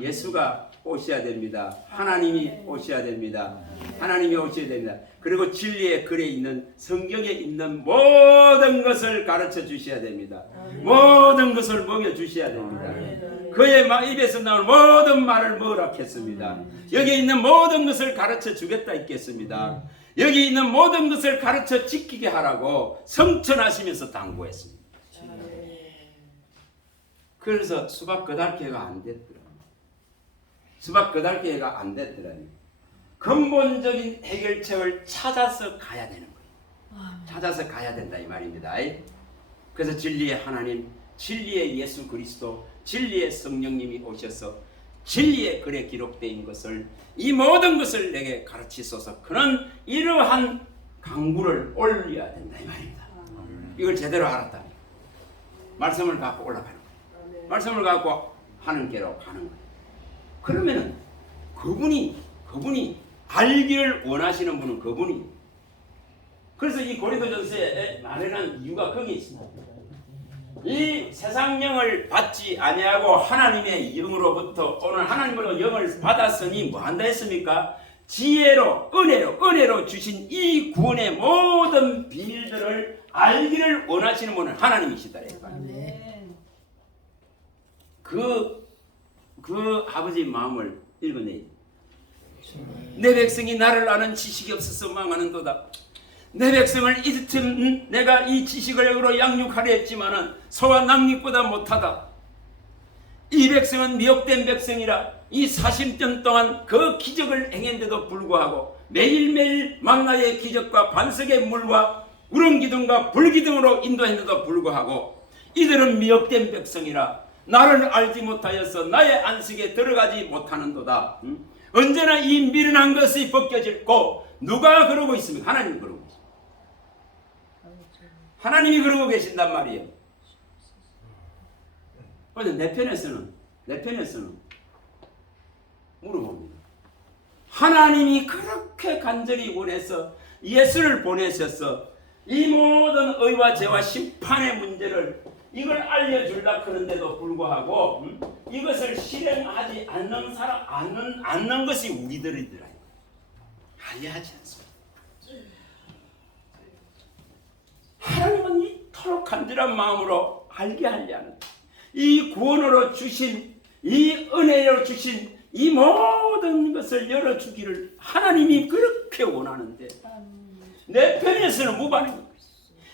예수가 오셔야 됩니다. 하나님이 오셔야 됩니다. 하나님이 오셔야 됩니다. 그리고 진리의 글에 있는 성경에 있는 모든 것을 가르쳐 주셔야 됩니다. 모든 것을 먹여 주셔야 됩니다. 그의 입에서 나온 모든 말을 뭐라겠습니다. 여기 있는 모든 것을 가르쳐 주겠다 있겠습니다. 여기 있는 모든 것을 가르쳐 지키게 하라고 성천하시면서 당부했습니다. 그래서 수박 거달기가 안 됐더라고요. 근본적인 해결책을 찾아서 가야 되는 거예요. 찾아서 가야 된다 이 말입니다. 그래서 진리의 하나님, 진리의 예수 그리스도, 진리의 성령님이 오셔서 진리의 글에 기록된 것을, 이 모든 것을 내게 가르치소서. 그는 이러한 강구를 올려야 된다 이 말입니다. 이걸 제대로 알았다. 말씀을 갖고 올라가는 거예요. 말씀을 갖고 하나님께로 가는 거예요. 그러면은 그분이 알기를 원하시는 분은 그분이. 그래서 이 고린도전서에 마련한 이유가 거기에 있습니다. 이 세상 영을 받지 아니하고 하나님의 영으로부터 오늘 하나님으로 영을 받았으니 뭐 한다 했습니까? 지혜로 은혜로 주신 이 구원의 모든 비밀들을 알기를 원하시는 분은 하나님이시다. 그 아버지 마음을 읽어내요. 내 백성이 나를 아는 지식이 없어서 망하는도다. 내 백성을 이듬 내가 이 지식을 영으로 양육하려 했지만은 소와 낭육보다 못하다. 이 백성은 미혹된 백성이라 이 40년 동안 그 기적을 행했는데도 불구하고 매일매일 만나의 기적과 반석의 물과 우렁기둥과 불기둥으로 인도했는데도 불구하고 이들은 미혹된 백성이라 나를 알지 못하여서 나의 안식에 들어가지 못하는도다. 언제나 이 미련한 것이 벗겨질고 누가 그러고 있습니까? 하나님이 그러고 있습니다. 하나님이 그러고 계신단 말이에요. 그런데 내 편에서는 물어봅니다. 하나님이 그렇게 간절히 원해서 예수를 보내셔서 이 모든 의와 죄와 심판의 문제를 이걸 알려주려고 하는데도 불구하고 이것을 실행하지 않는 것이 우리들이더라. 알려하지 않습니다. 하나님은 이토록 간절한 마음으로 알게 하려는 이 구원으로 주신 이 은혜로 주신 이 모든 것을 열어주기를 하나님이 그렇게 원하는데 내 편에서는 무반응인 거예요.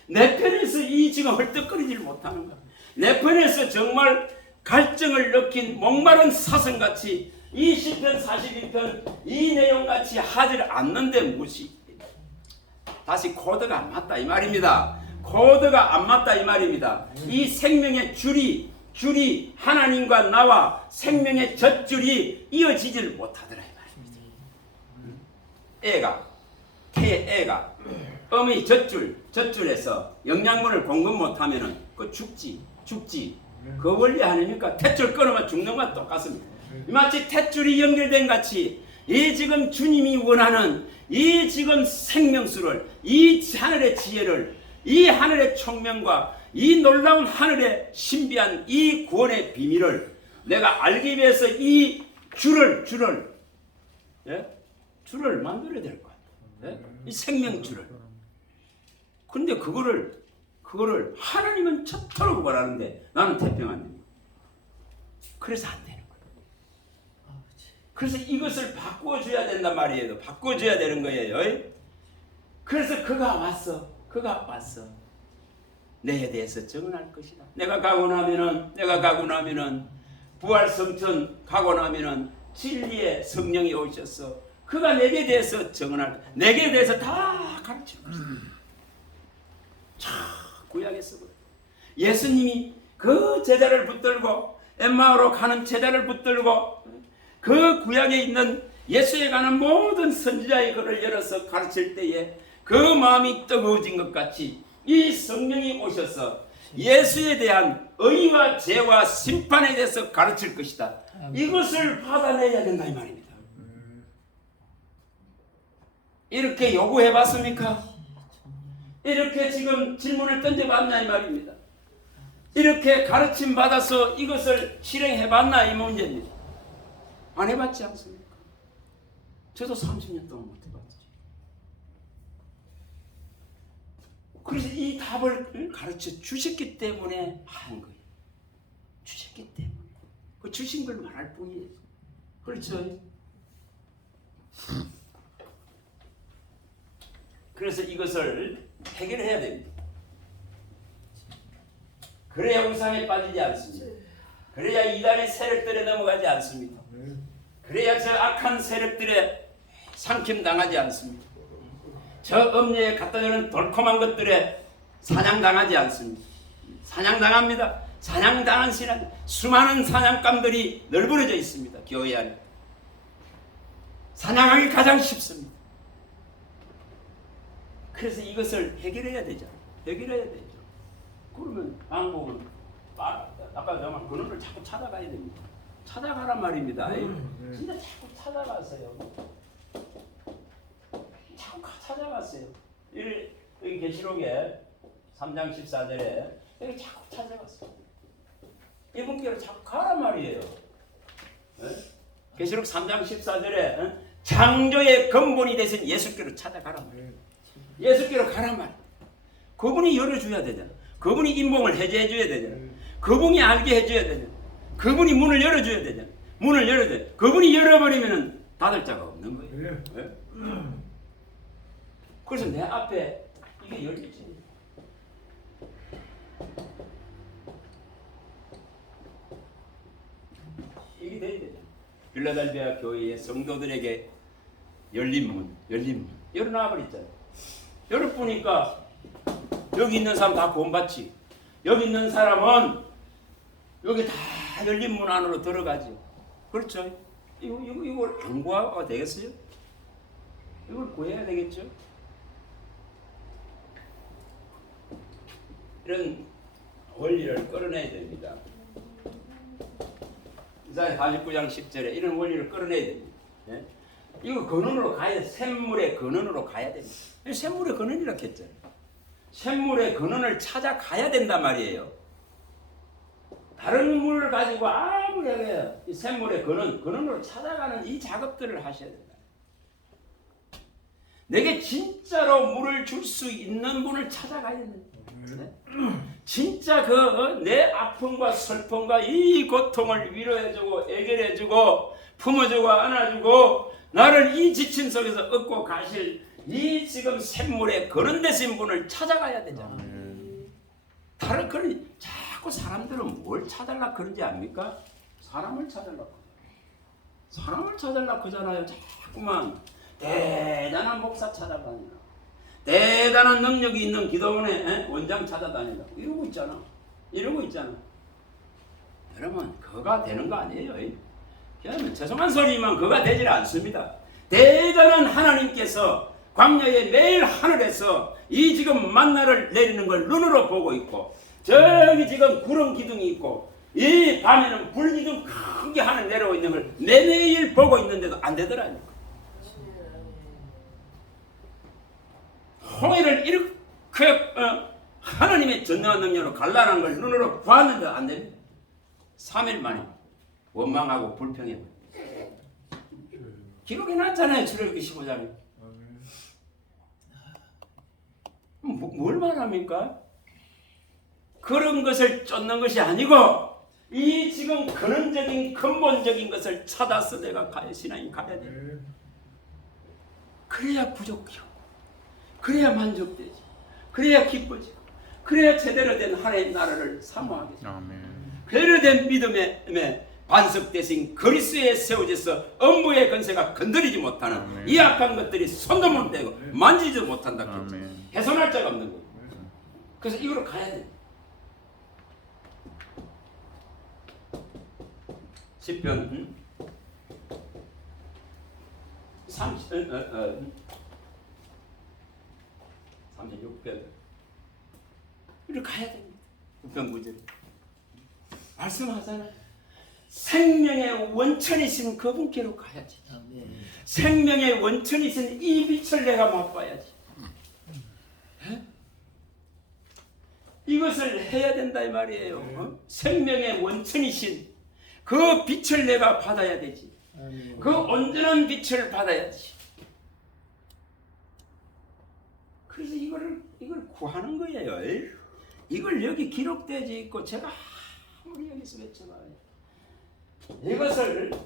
내 편에서 이 지금 헐떡거리질 못하는 거야. 내 편에서 정말 갈증을 느낀 목마른 사슴같이 이 시편 42편 이 내용같이 하지를 않는데 무시. 다시 코드가 안 맞다 이 말입니다. 코드가 안 맞다 이 말입니다. 이 생명의 줄이 하나님과 나와 생명의 젖줄이 이어지지를 못하더라 이 말입니다. 애가 어머니 젖줄에서 영양분을 공급 못하면은 그 죽지. 그 원리 아닙니까? 탯줄 끊으면 죽는 건 똑같습니다. 마치 탯줄이 연결된 같이 이 지금 주님이 원하는 이 지금 생명수를, 이 하늘의 지혜를, 이 하늘의 총명과 이 놀라운 하늘의 신비한 이 구원의 비밀을 내가 알기 위해서 이 줄을 만들어야 될 것 같아요. 이 생명줄을. 근데 그거를 하나님은 저토록 원하는데 나는 태평 안 됩니다. 그래서 안 되는 거예요. 그래서 이것을 바꿔줘야 된단 말이에요. 바꿔줘야 되는 거예요. 그래서 그가 왔어. 내에 대해서 정언할 것이다. 내가 가고 나면은 부활 성천 가고 나면은 진리의 성령이 오셨어. 그가 내게 대해서 정언할, 내게 대해서 다 가르칠 것이다. 참 구약에서 예수님이 그 제자를 붙들고 엠마오로 가는 제자를 붙들고 그 구약에 있는 예수에 가는 모든 선지자의 글을 열어서 가르칠 때에 그 마음이 뜨거워진 것 같이 이 성령이 오셔서 예수에 대한 의와 죄와 심판에 대해서 가르칠 것이다. 이것을 받아내야 된다 이 말입니다. 이렇게 요구해 봤습니까? 이렇게 지금 질문을 던져봤냐 이 말입니다. 이렇게 가르침 받아서 이것을 실행해 봤나 이 문제입니다. 안 해봤지 않습니까? 저도 30년 동안 못 해봤지. 그래서 이 답을 가르쳐 주셨기 때문에 하는 거예요. 주셨기 때문에. 그 주신 걸 말할 뿐이에요. 그렇죠? 그래서 이것을 해결해야 됩니다. 그래야 우상에 빠지지 않습니다. 그래야 이단의 세력들에 넘어가지 않습니다. 그래야 저 악한 세력들에 삼킴당하지 않습니다. 저 음녀에 갖다 주는 돌콤한 것들에 사냥당하지 않습니다. 사냥당합니다. 사냥당한 신한 수많은 사냥감들이 널브러져 있습니다. 교회 안에. 사냥하기 가장 쉽습니다. 그래서 이것을 해결해야 되죠. 그러면 방법은 아까 정말 그놈을 자꾸 찾아가야 됩니다. 찾아가란 말입니다. 진짜 자꾸 찾아가세요. 자꾸 찾아갔어요. 여기 계시록에 3장 14절에 여기 자꾸 찾아갔어요. 이분께로 자꾸 가란 말이에요. 계시록 3장 14절에 창조의 근본이 되신 예수께로 찾아가란 말이에요. 예수께로 가란 말이에요. 그분이 열어줘야 되잖아. 그분이 인봉을 해제해줘야 되잖아. 그분이 알게 해줘야 되잖아. 그분이 문을 열어줘야 되잖아. 문을 열어야 돼. 그분이 열어버리면 닫을 자가 없는 거예요. 네? 그래서 내 앞에 이게 열리지. 이게 돼야 되잖아. 빌라델비아 교회의 성도들에게 열린 문. 열어놔 버렸잖아요. 열어보니까 여기 있는 사람 다 구원받지. 여기 있는 사람은 여기 다 열린 문 안으로 들어가죠. 그렇죠? 이걸 안 구하가 되겠어요? 이걸 구해야 되겠죠? 이런 원리를 끌어내야 됩니다. 이사야 49장 10절에 이런 원리를 끌어내야 됩니다. 예? 이거 근원으로 가야 돼. 샘물의 근원으로 가야 됩니다. 샘물의 근원이라고 했잖아요. 샘물의 근원을 찾아가야 된단 말이에요. 다른 물을 가지고 아무리 해야 이 샘물의 근원으로 찾아가는 이 작업들을 하셔야 된다. 내게 진짜로 물을 줄 수 있는 분을 찾아가야 된다. 네? 진짜 내 아픔과 슬픔과 이 고통을 위로해주고 애결해주고 품어주고 안아주고 나를 이 지침 속에서 얻고 가실 이 지금 샘물에 거론되신 분을 찾아가야 되잖아. 다른 그런 자꾸 사람들은 뭘 찾으려고 그런지 압니까? 사람을 찾으려고. 사람을 찾으려고 그러잖아요. 자꾸만 대단한 목사 찾아다니라, 대단한 능력이 있는 기도원의 원장 찾아다니라 이러고 있잖아. 이러고 있잖아. 여러분 그가 되는 거 아니에요. 그러면 죄송한 소리지만 그가 되질 않습니다. 대단한 하나님께서 광야의 매일 하늘에서 이 지금 만나를 내리는 걸 눈으로 보고 있고, 저기 지금 구름 기둥이 있고, 이 밤에는 불 기둥 큰 게 하늘 내려오고 있는 걸 매일 보고 있는데도 안 되더라니까. 홍해를 이렇게 하나님의 전능한 능력으로 갈라는 걸 눈으로 보았는데 안 됩니다. 3일 만에 원망하고 불평해. 기록이 났잖아요. 출애굽기 15장에. 뭘 말합니까? 그런 것을 쫓는 것이 아니고 이 지금 근원적인 근본적인 것을 찾아서 내가 신앙이 가야 돼. 그래야 부족해요. 그래야 만족되지. 그래야 기뻐지고. 그래야 제대로 된 하나님의 나라를 사모하게 돼. 제대로 된 믿음의 반석대신 그리스도에 세워져서 업무의 권세가 건드리지 못하는 이 악한 것들이 손도 못 대고 만지지 못한다. 훼손할 자가 없는 거예요. 그래서 이거로 가야 돼. 시편 36편 이렇게 가야 됩니다. 9편 9절 말씀하잖아요. 생명의 원천이신 그분께로 가야지. 생명의 원천이신 이 빛을 내가 맛봐야지. 이것을 해야 된다 이 말이에요. 생명의 원천이신 그 빛을 내가 받아야 되지. 그 온전한 빛을 받아야지. 그래서 이걸 구하는 거예요. 이걸 여기 기록되지 있고 제가 아무리 여기서 외쳐봐요.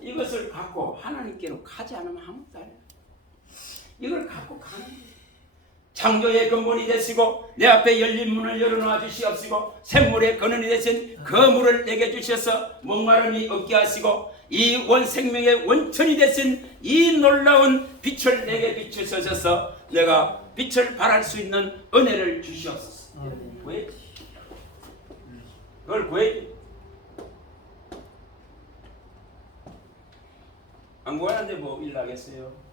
이것을 갖고 하나님께로 가지 않으면 아무것도 아니에요. 이걸 갖고 가는 거예요. 창조의 근본이 되시고 내 앞에 열린 문을 열어놓아 주시옵시고 샘물의 근원이 되신 그 물을 내게 주셔서 목마름이 없게 하시고 이 원생명의 원천이 되신 이 놀라운 빛을 내게 비추셔서 내가 빛을 발할 수 있는 은혜를 주시옵소서. 구해야지. 그걸 구해야지. 안 구하는데 뭐 일 나겠어요?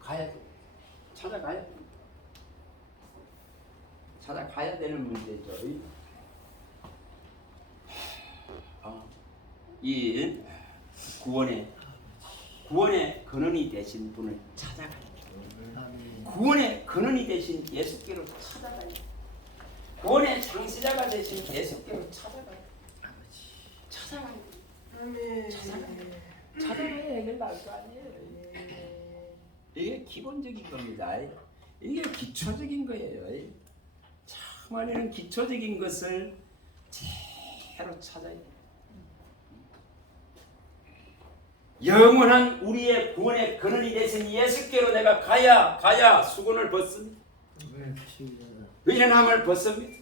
가야 돼. 찾아가야 돼. 찾아가야 되는 문제죠. 이 구원의 근원이 되신 분을 찾아가야 돼. 구원의 근원이 되신 예수께로 찾아가야 돼. 구원의 창시자가 되신 예수께로 찾아가야 돼. 찾아가야 돼. 찾아가야 해결할 거 아니에요. 이게 기본적인 겁니다. 이게 기초적인 거예요. 정말 이런 기초적인 것을 제대로 찾아야 돼요. 영원한 우리의 구원의 근원이 되신 예수께로 내가 가야 수건을 벗습니다. 의연함을 벗습니다.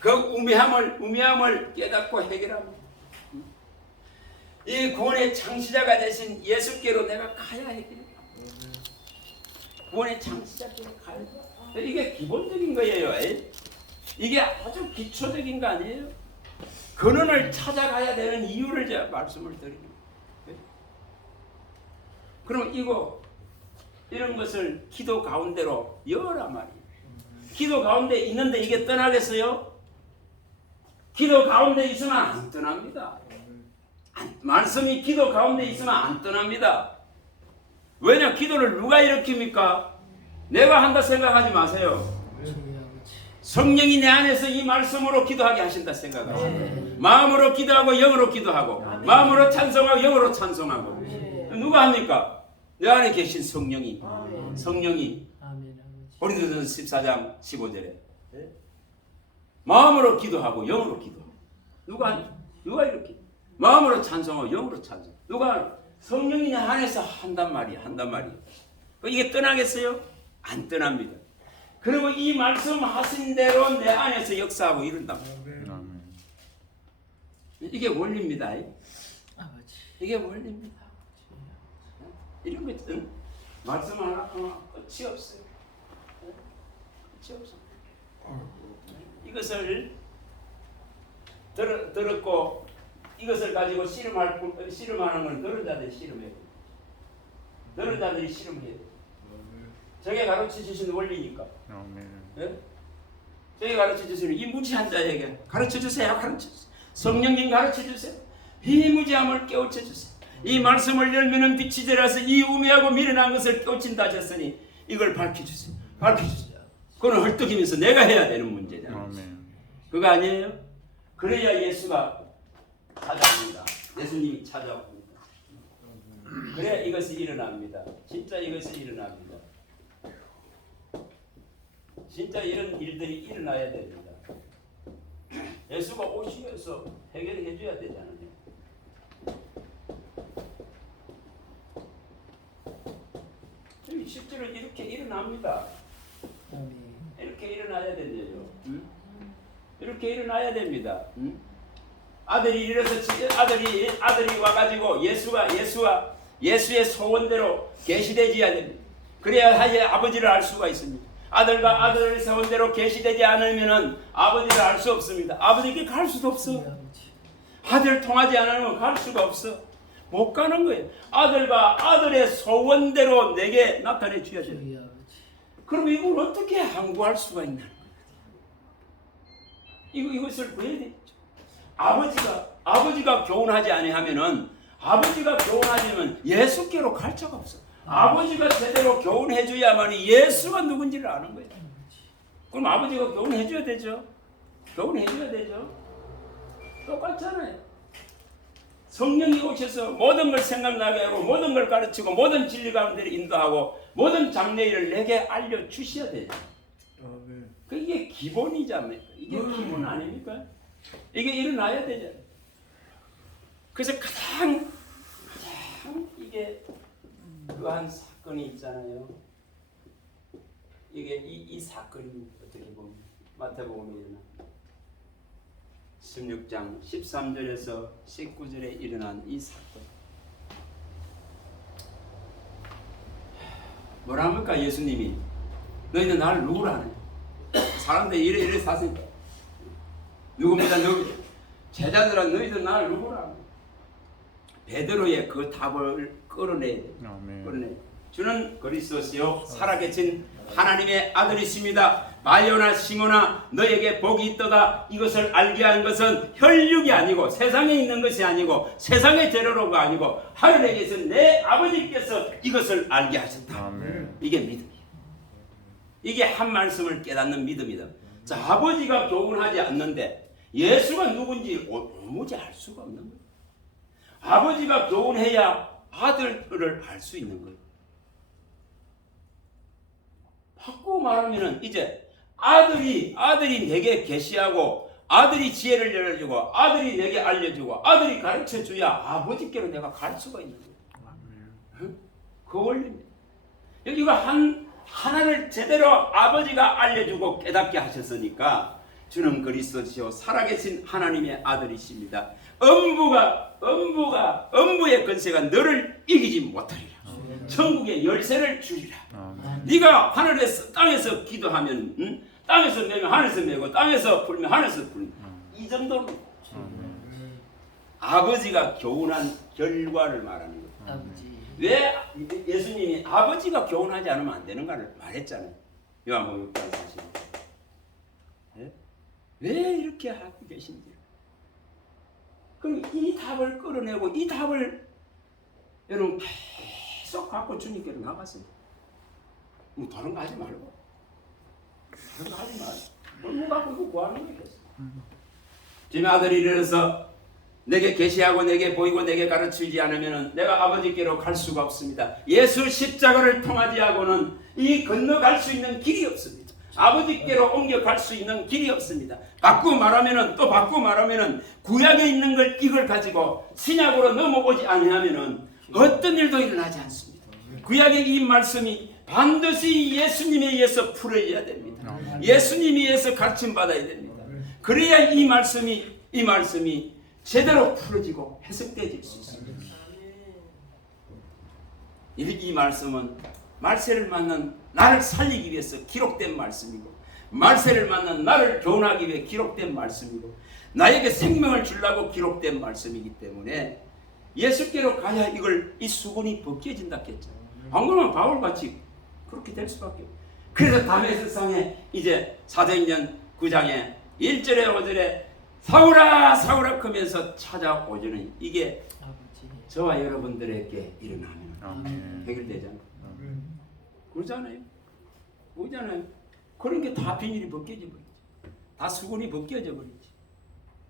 그 우매함을 깨닫고 해결합니다. 이 구원의 창시자가 되신 예수께로 내가 가야 해결합니다. 구원의 창시자께로 가야 돼. 이게 기본적인 거예요. 이게 아주 기초적인 거 아니에요? 근원을 찾아가야 되는 이유를 제가 말씀을 드립니다. 그럼 이런 것을 기도 가운데로 열란 말이에요. 기도 가운데 있는데 이게 떠나겠어요? 기도 가운데 있으면 안 떠납니다. 말씀이 기도 가운데 있으면 안 떠납니다. 왜냐? 기도를 누가 일으킵니까? 내가 한다 생각하지 마세요. 성령이 내 안에서 이 말씀으로 기도하게 하신다 생각하세요. 마음으로 기도하고 영으로 기도하고 마음으로 찬송하고 영으로 찬송하고 누가 합니까? 내 안에 계신 성령이 고린도전서 14장 15절에 마음으로 기도하고 영으로 기도하고 누가 이렇게 마음으로 찬송하고 영으로 찬송. 누가 성령이 내 안에서 한단 말이야. 이게 떠나겠어요? 안 떠납니다. 그리고 이 말씀하신 대로 내 안에서 역사하고 이룬단 말이야. 이게 원리입니다. 아버지. 이게 원리입니다. 이런 것들은 말씀 하나 끝이 없어요. 끝이 없어. 이것을 들었고 이것을 가지고 씨름하는 건 들은 자들이 씨름해요. 들은 자들이 씨름해요. 저게 가르쳐 주신 원리니까. 아멘. 예? 저게 가르쳐 주시는 이 무지한 자에게 가르쳐 주세요. 가르쳐 주세요. 성령님 가르쳐 주세요. 이 무지함을 깨우쳐 주세요. 이 말씀을 열면은 빛이 들어서 이 우매하고 미련한 것을 깨우친다 하셨으니 이걸 밝혀주세요. 밝혀주세요. 그건 헐떡이면서 내가 해야 되는 문제잖아요. 아멘. 그거 아니에요? 그래야 예수가 찾아옵니다. 예수님이 찾아옵니다. 그래야 이것이 일어납니다. 진짜 이것이 일어납니다. 진짜 이런 일들이 일어나야 됩니다. 예수가 오시면서 해결해 줘야 되잖아요. 실제로 이렇게 일어납니다. 아멘. 이렇게 일어나야 된대요. 이렇게 일어나야 됩니다. 아들이 일어서 아들이 와가지고 예수의 소원대로 계시되지야 됩니다. 그래야 하여 아버지를 알 수가 있습니다. 아들과 아들의 소원대로 계시되지 않으면은 아버지를 알 수 없습니다. 아버지께 갈 수도 없어. 아들 통하지 않으면 갈 수가 없어. 못 가는 거예요. 아들과 아들의 소원대로 내게 나타내 주어야 돼요. 주의 아버지. 그럼 이걸 어떻게 항구할 수가 있나? 이것을 구해야 되죠. 아버지가 교훈하지 아니하면은 아버지가 교훈하지면 예수께로 갈 자가 없어. 아버지가 제대로 교훈해줘야만이 예수가 누군지를 아는 거예요. 그럼 아버지가 교훈해줘야 되죠. 교훈해줘야 되죠. 똑같잖아요. 성령이 오셔서 모든 걸 생각나게 하고 모든 걸 가르치고 모든 진리 가운데 인도하고 모든 장래일을 내게 알려주셔야 되죠. 이게 기본이잖아요. 이게 기본 아닙니까? 이게 일어나야 되잖아요. 그래서 가장 이게 그한 사건이 있잖아요. 이게 이 사건이 어떻게 보면 마태복음에 16장 13절에서 19절에 일어난 이 사건. 뭐라 합니까? 예수님이 너희는 나를 누구라 하느냐? 사람들이 이래 사니까 누굽니다? 제자들은 너희들 나를 누구라 하느냐? 베드로의 그 답을 끌어내야 돼. 끌어내. 주는 그리스도시요 살아계신 하나님의 아들이십니다. 바요나 시몬아 너에게 복이 있도다. 이것을 알게 한 것은 혈육이 아니고 세상에 있는 것이 아니고 세상의 재료로가 아니고 하늘에 계신 내 아버지께서 이것을 알게 하셨다. 아멘. 이게 믿음이에요. 이게 한 말씀을 깨닫는 믿음이다. 자, 아버지가 교훈하지 않는데 예수가 누군지 도무지 알 수가 없는 거예요. 아버지가 교훈해야 아들을 알 수 있는 거예요. 바꾸고 말하면은 이제 아들이 내게 계시하고 아들이 지혜를 열어주고 아들이 내게 알려주고 아들이 가르쳐줘야 아버지께로 내가 갈 수가 있는 거예요. 그 원리입니다. 여기가 하나를 제대로 아버지가 알려주고 깨닫게 하셨으니까 주는 그리스도시요 살아계신 하나님의 아들이십니다. 음부의 권세가 너를 이기지 못하리라. 천국의 열쇠를 주리라. 네가 하늘에서 땅에서 기도하면 땅에서 매면 하늘에서 매고 땅에서 풀면 하늘에서 풀면 이 정도로 아버지가 교훈한 결과를 말하는 거예요. 아버지. 왜 예수님이 아버지가 교훈하지 않으면 안 되는가를 말했잖아요. 요한복음 6장 40. 네? 왜 이렇게 하고 계신지. 그럼 이 답을 끌어내고 이 답을 여러분 계속 갖고 주님께로 나갔어요. 뭐 다른 거 하지 말고. 다른 거 하지 말고. 뭐 갖고 이거 구하는 거겠어. 주님의 아들이 이르러서 내게 계시하고 내게 보이고 내게 가르치지 않으면 내가 아버지께로 갈 수가 없습니다. 예수 십자가를 통하지 하고는 이 건너갈 수 있는 길이 없습니다. 아버지께로 옮겨갈 수 있는 길이 없습니다. 바꾸고 말하면은 구약에 있는 이걸 가지고 신약으로 넘어오지 아니하면은 어떤 일도 일어나지 않습니다. 구약의 이 말씀이 반드시 예수님에 의해서 풀어져야 됩니다. 예수님에 의해서 가르침 받아야 됩니다. 그래야 이 말씀이 제대로 풀어지고 해석되어질 수 있습니다. 이 말씀은 말세를 맞는 나를 살리기 위해서 기록된 말씀이고, 말세를 맞는 나를 교훈하기 위해 기록된 말씀이고, 나에게 생명을 주려고 기록된 말씀이기 때문에 예수께로 가야 이 수건이 벗겨진다 했죠. 안 그러면 바울같이 그렇게 될 수밖에 없어요. 그래서 다메섹성에 이제 사도행전 9장에 1절에 5절에 사울아 사울아 하면서 찾아오주는 이게 아버지. 저와 여러분들에게 일어나면 아멘. 해결되잖아요. 그러잖아요. 그러잖아요. 그런 게 다 비닐이 벗겨져 버리지. 다 수건이 벗겨져 버리지.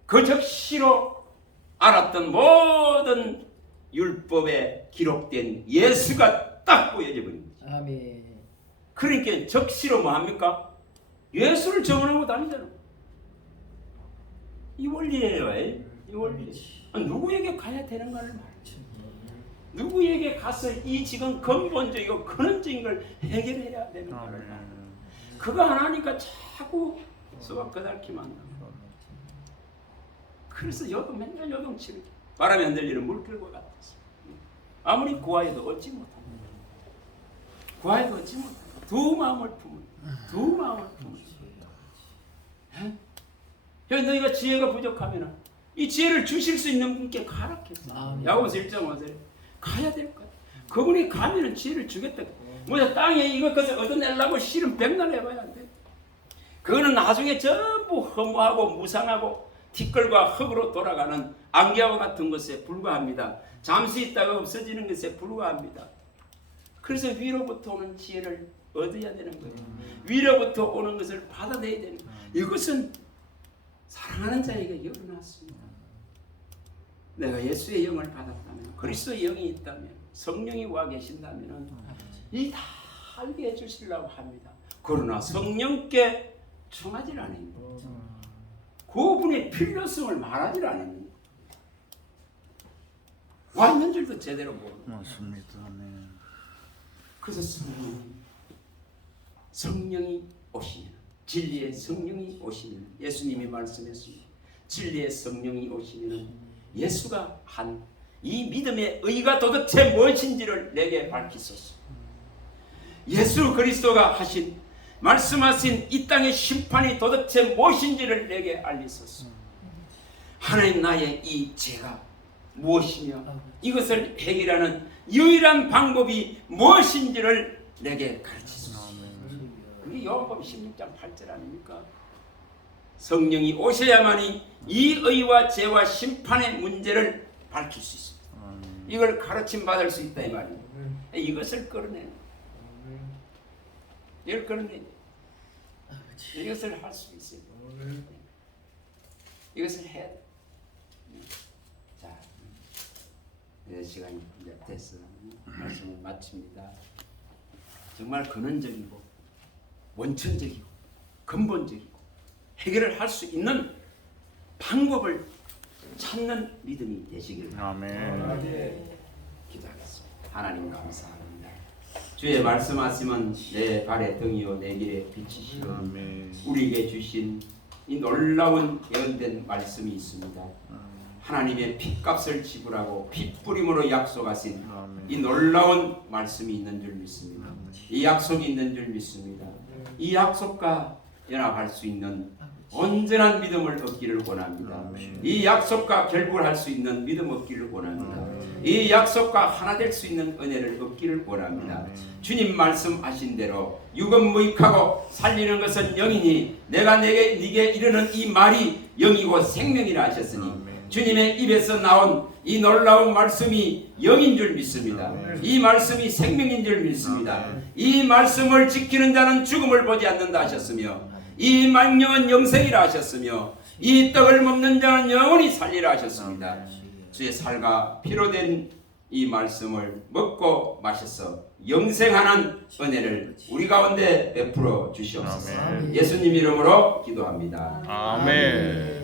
그 적시로 알았던 모든 율법에 기록된 예수가 딱 보여져 버린 거지. 아멘. 그러니까 적시로 뭐 합니까? 예수를 정언하고 다니잖아. 이 원리예요. 이 원리. 누구에게 가야 되는가를 말이죠. 누구에게 가서 이 지금 근본적이고 근원적인 걸 해결해야 되는 거를 말이죠. 그거 안 하니까 자꾸 수박 거달기만 한다. 그래서 맨날 요동치는 바람에 흔들리는 물결과 같았어. 아무리 구하여도 얻지 못합니다. 구하여도 얻지 못합니다. 두 마음을 품은 너희가 지혜가 부족하면 이 지혜를 주실 수 있는 분께 가라 했어. 야고보서 1.5절에 가야 될 거야. 그분이 가면은 지혜를 주겠다. 뭐야 땅에 이것까지 얻어내려고 실은 백날 해봐야 안 돼. 그거는 나중에 전부 허무하고 무상하고 티끌과 흙으로 돌아가는 안개와 같은 것에 불과합니다. 잠시 있다가 없어지는 것에 불과합니다. 그래서 위로부터 오는 지혜를 얻어야 되는 거예요. 위로부터 오는 것을 받아내야 되는 거예요. 이것은 사랑하는 자에게 열어놨습니다. 내가 예수의 영을 받았다면, 그리스도의 영이 있다면, 성령이 와 계신다면 이 다 알게 해주시려고 합니다. 그러나 성령께 청하지 않습니다. 그분의 필요성을 말하지 않습니다. 와 있는 줄도 제대로 모릅니다. 맞습니다. 네. 그래서 성령이 오시면, 진리의 성령이 오시면, 예수님이 말씀했습니다. 진리의 성령이 오시면 예수가 한 이 믿음의 의가 도대체 무엇인지를 내게 밝히소서. 예수 그리스도가 하신 말씀하신 이 땅의 심판이 도대체 무엇인지를 내게 알리소서. 하나님 나의 이 죄가 무엇이며 이것을 해결하는 유일한 방법이 무엇인지를 내게 가르치소서. 그게 요한복음 16장 8절 아닙니까? 성령이 오셔야만이 이 의와 죄와 심판의 문제를 밝힐 수 있습니다. 이걸 가르침 받을 수 있다 이 말이에요. 이것을 끌어내는 이걸 끌어내는 이것을 할 수 있어요. 이것을 해야 돼. 자, 이제 시간이 이제 됐어. 말씀을 마칩니다. 정말 근원적이고 원천적이고 근본적이고 해결을 할 수 있는 방법을 찾는 믿음이 되시기를 기도하겠습니다. 하나님 감사합니다. 주의 말씀하시면 내 발의 등이요 내 길의 빛이시오. 우리에게 주신 이 놀라운 예언된 말씀이 있습니다. 하나님의 핏값을 지불하고 핏뿌림으로 약속하신 이 놀라운 말씀이 있는 줄 믿습니다. 이 약속이 있는 줄 믿습니다. 이 약속과 연합할 수 있는 온전한 믿음을 얻기를 원합니다. 이 약속과 결부를 할 수 있는 믿음 얻기를 원합니다. 이 약속과 하나 될 수 있는 은혜를 얻기를 원합니다. 주님 말씀하신 대로 유건무익하고 살리는 것은 영이니 내가 네게 이르는 이 말이 영이고 생명이라 하셨으니 주님의 입에서 나온 이 놀라운 말씀이 영인 줄 믿습니다. 이 말씀이 생명인 줄 믿습니다. 이 말씀을 지키는 자는 죽음을 보지 않는다 하셨으며 이 망령은 영생이라 하셨으며 이 떡을 먹는 자는 영원히 살리라 하셨습니다. 주의 살과 피로 된 이 말씀을 먹고 마셔서 영생하는 은혜를 우리 가운데 베풀어 주시옵소서. 예수님 이름으로 기도합니다. 아멘.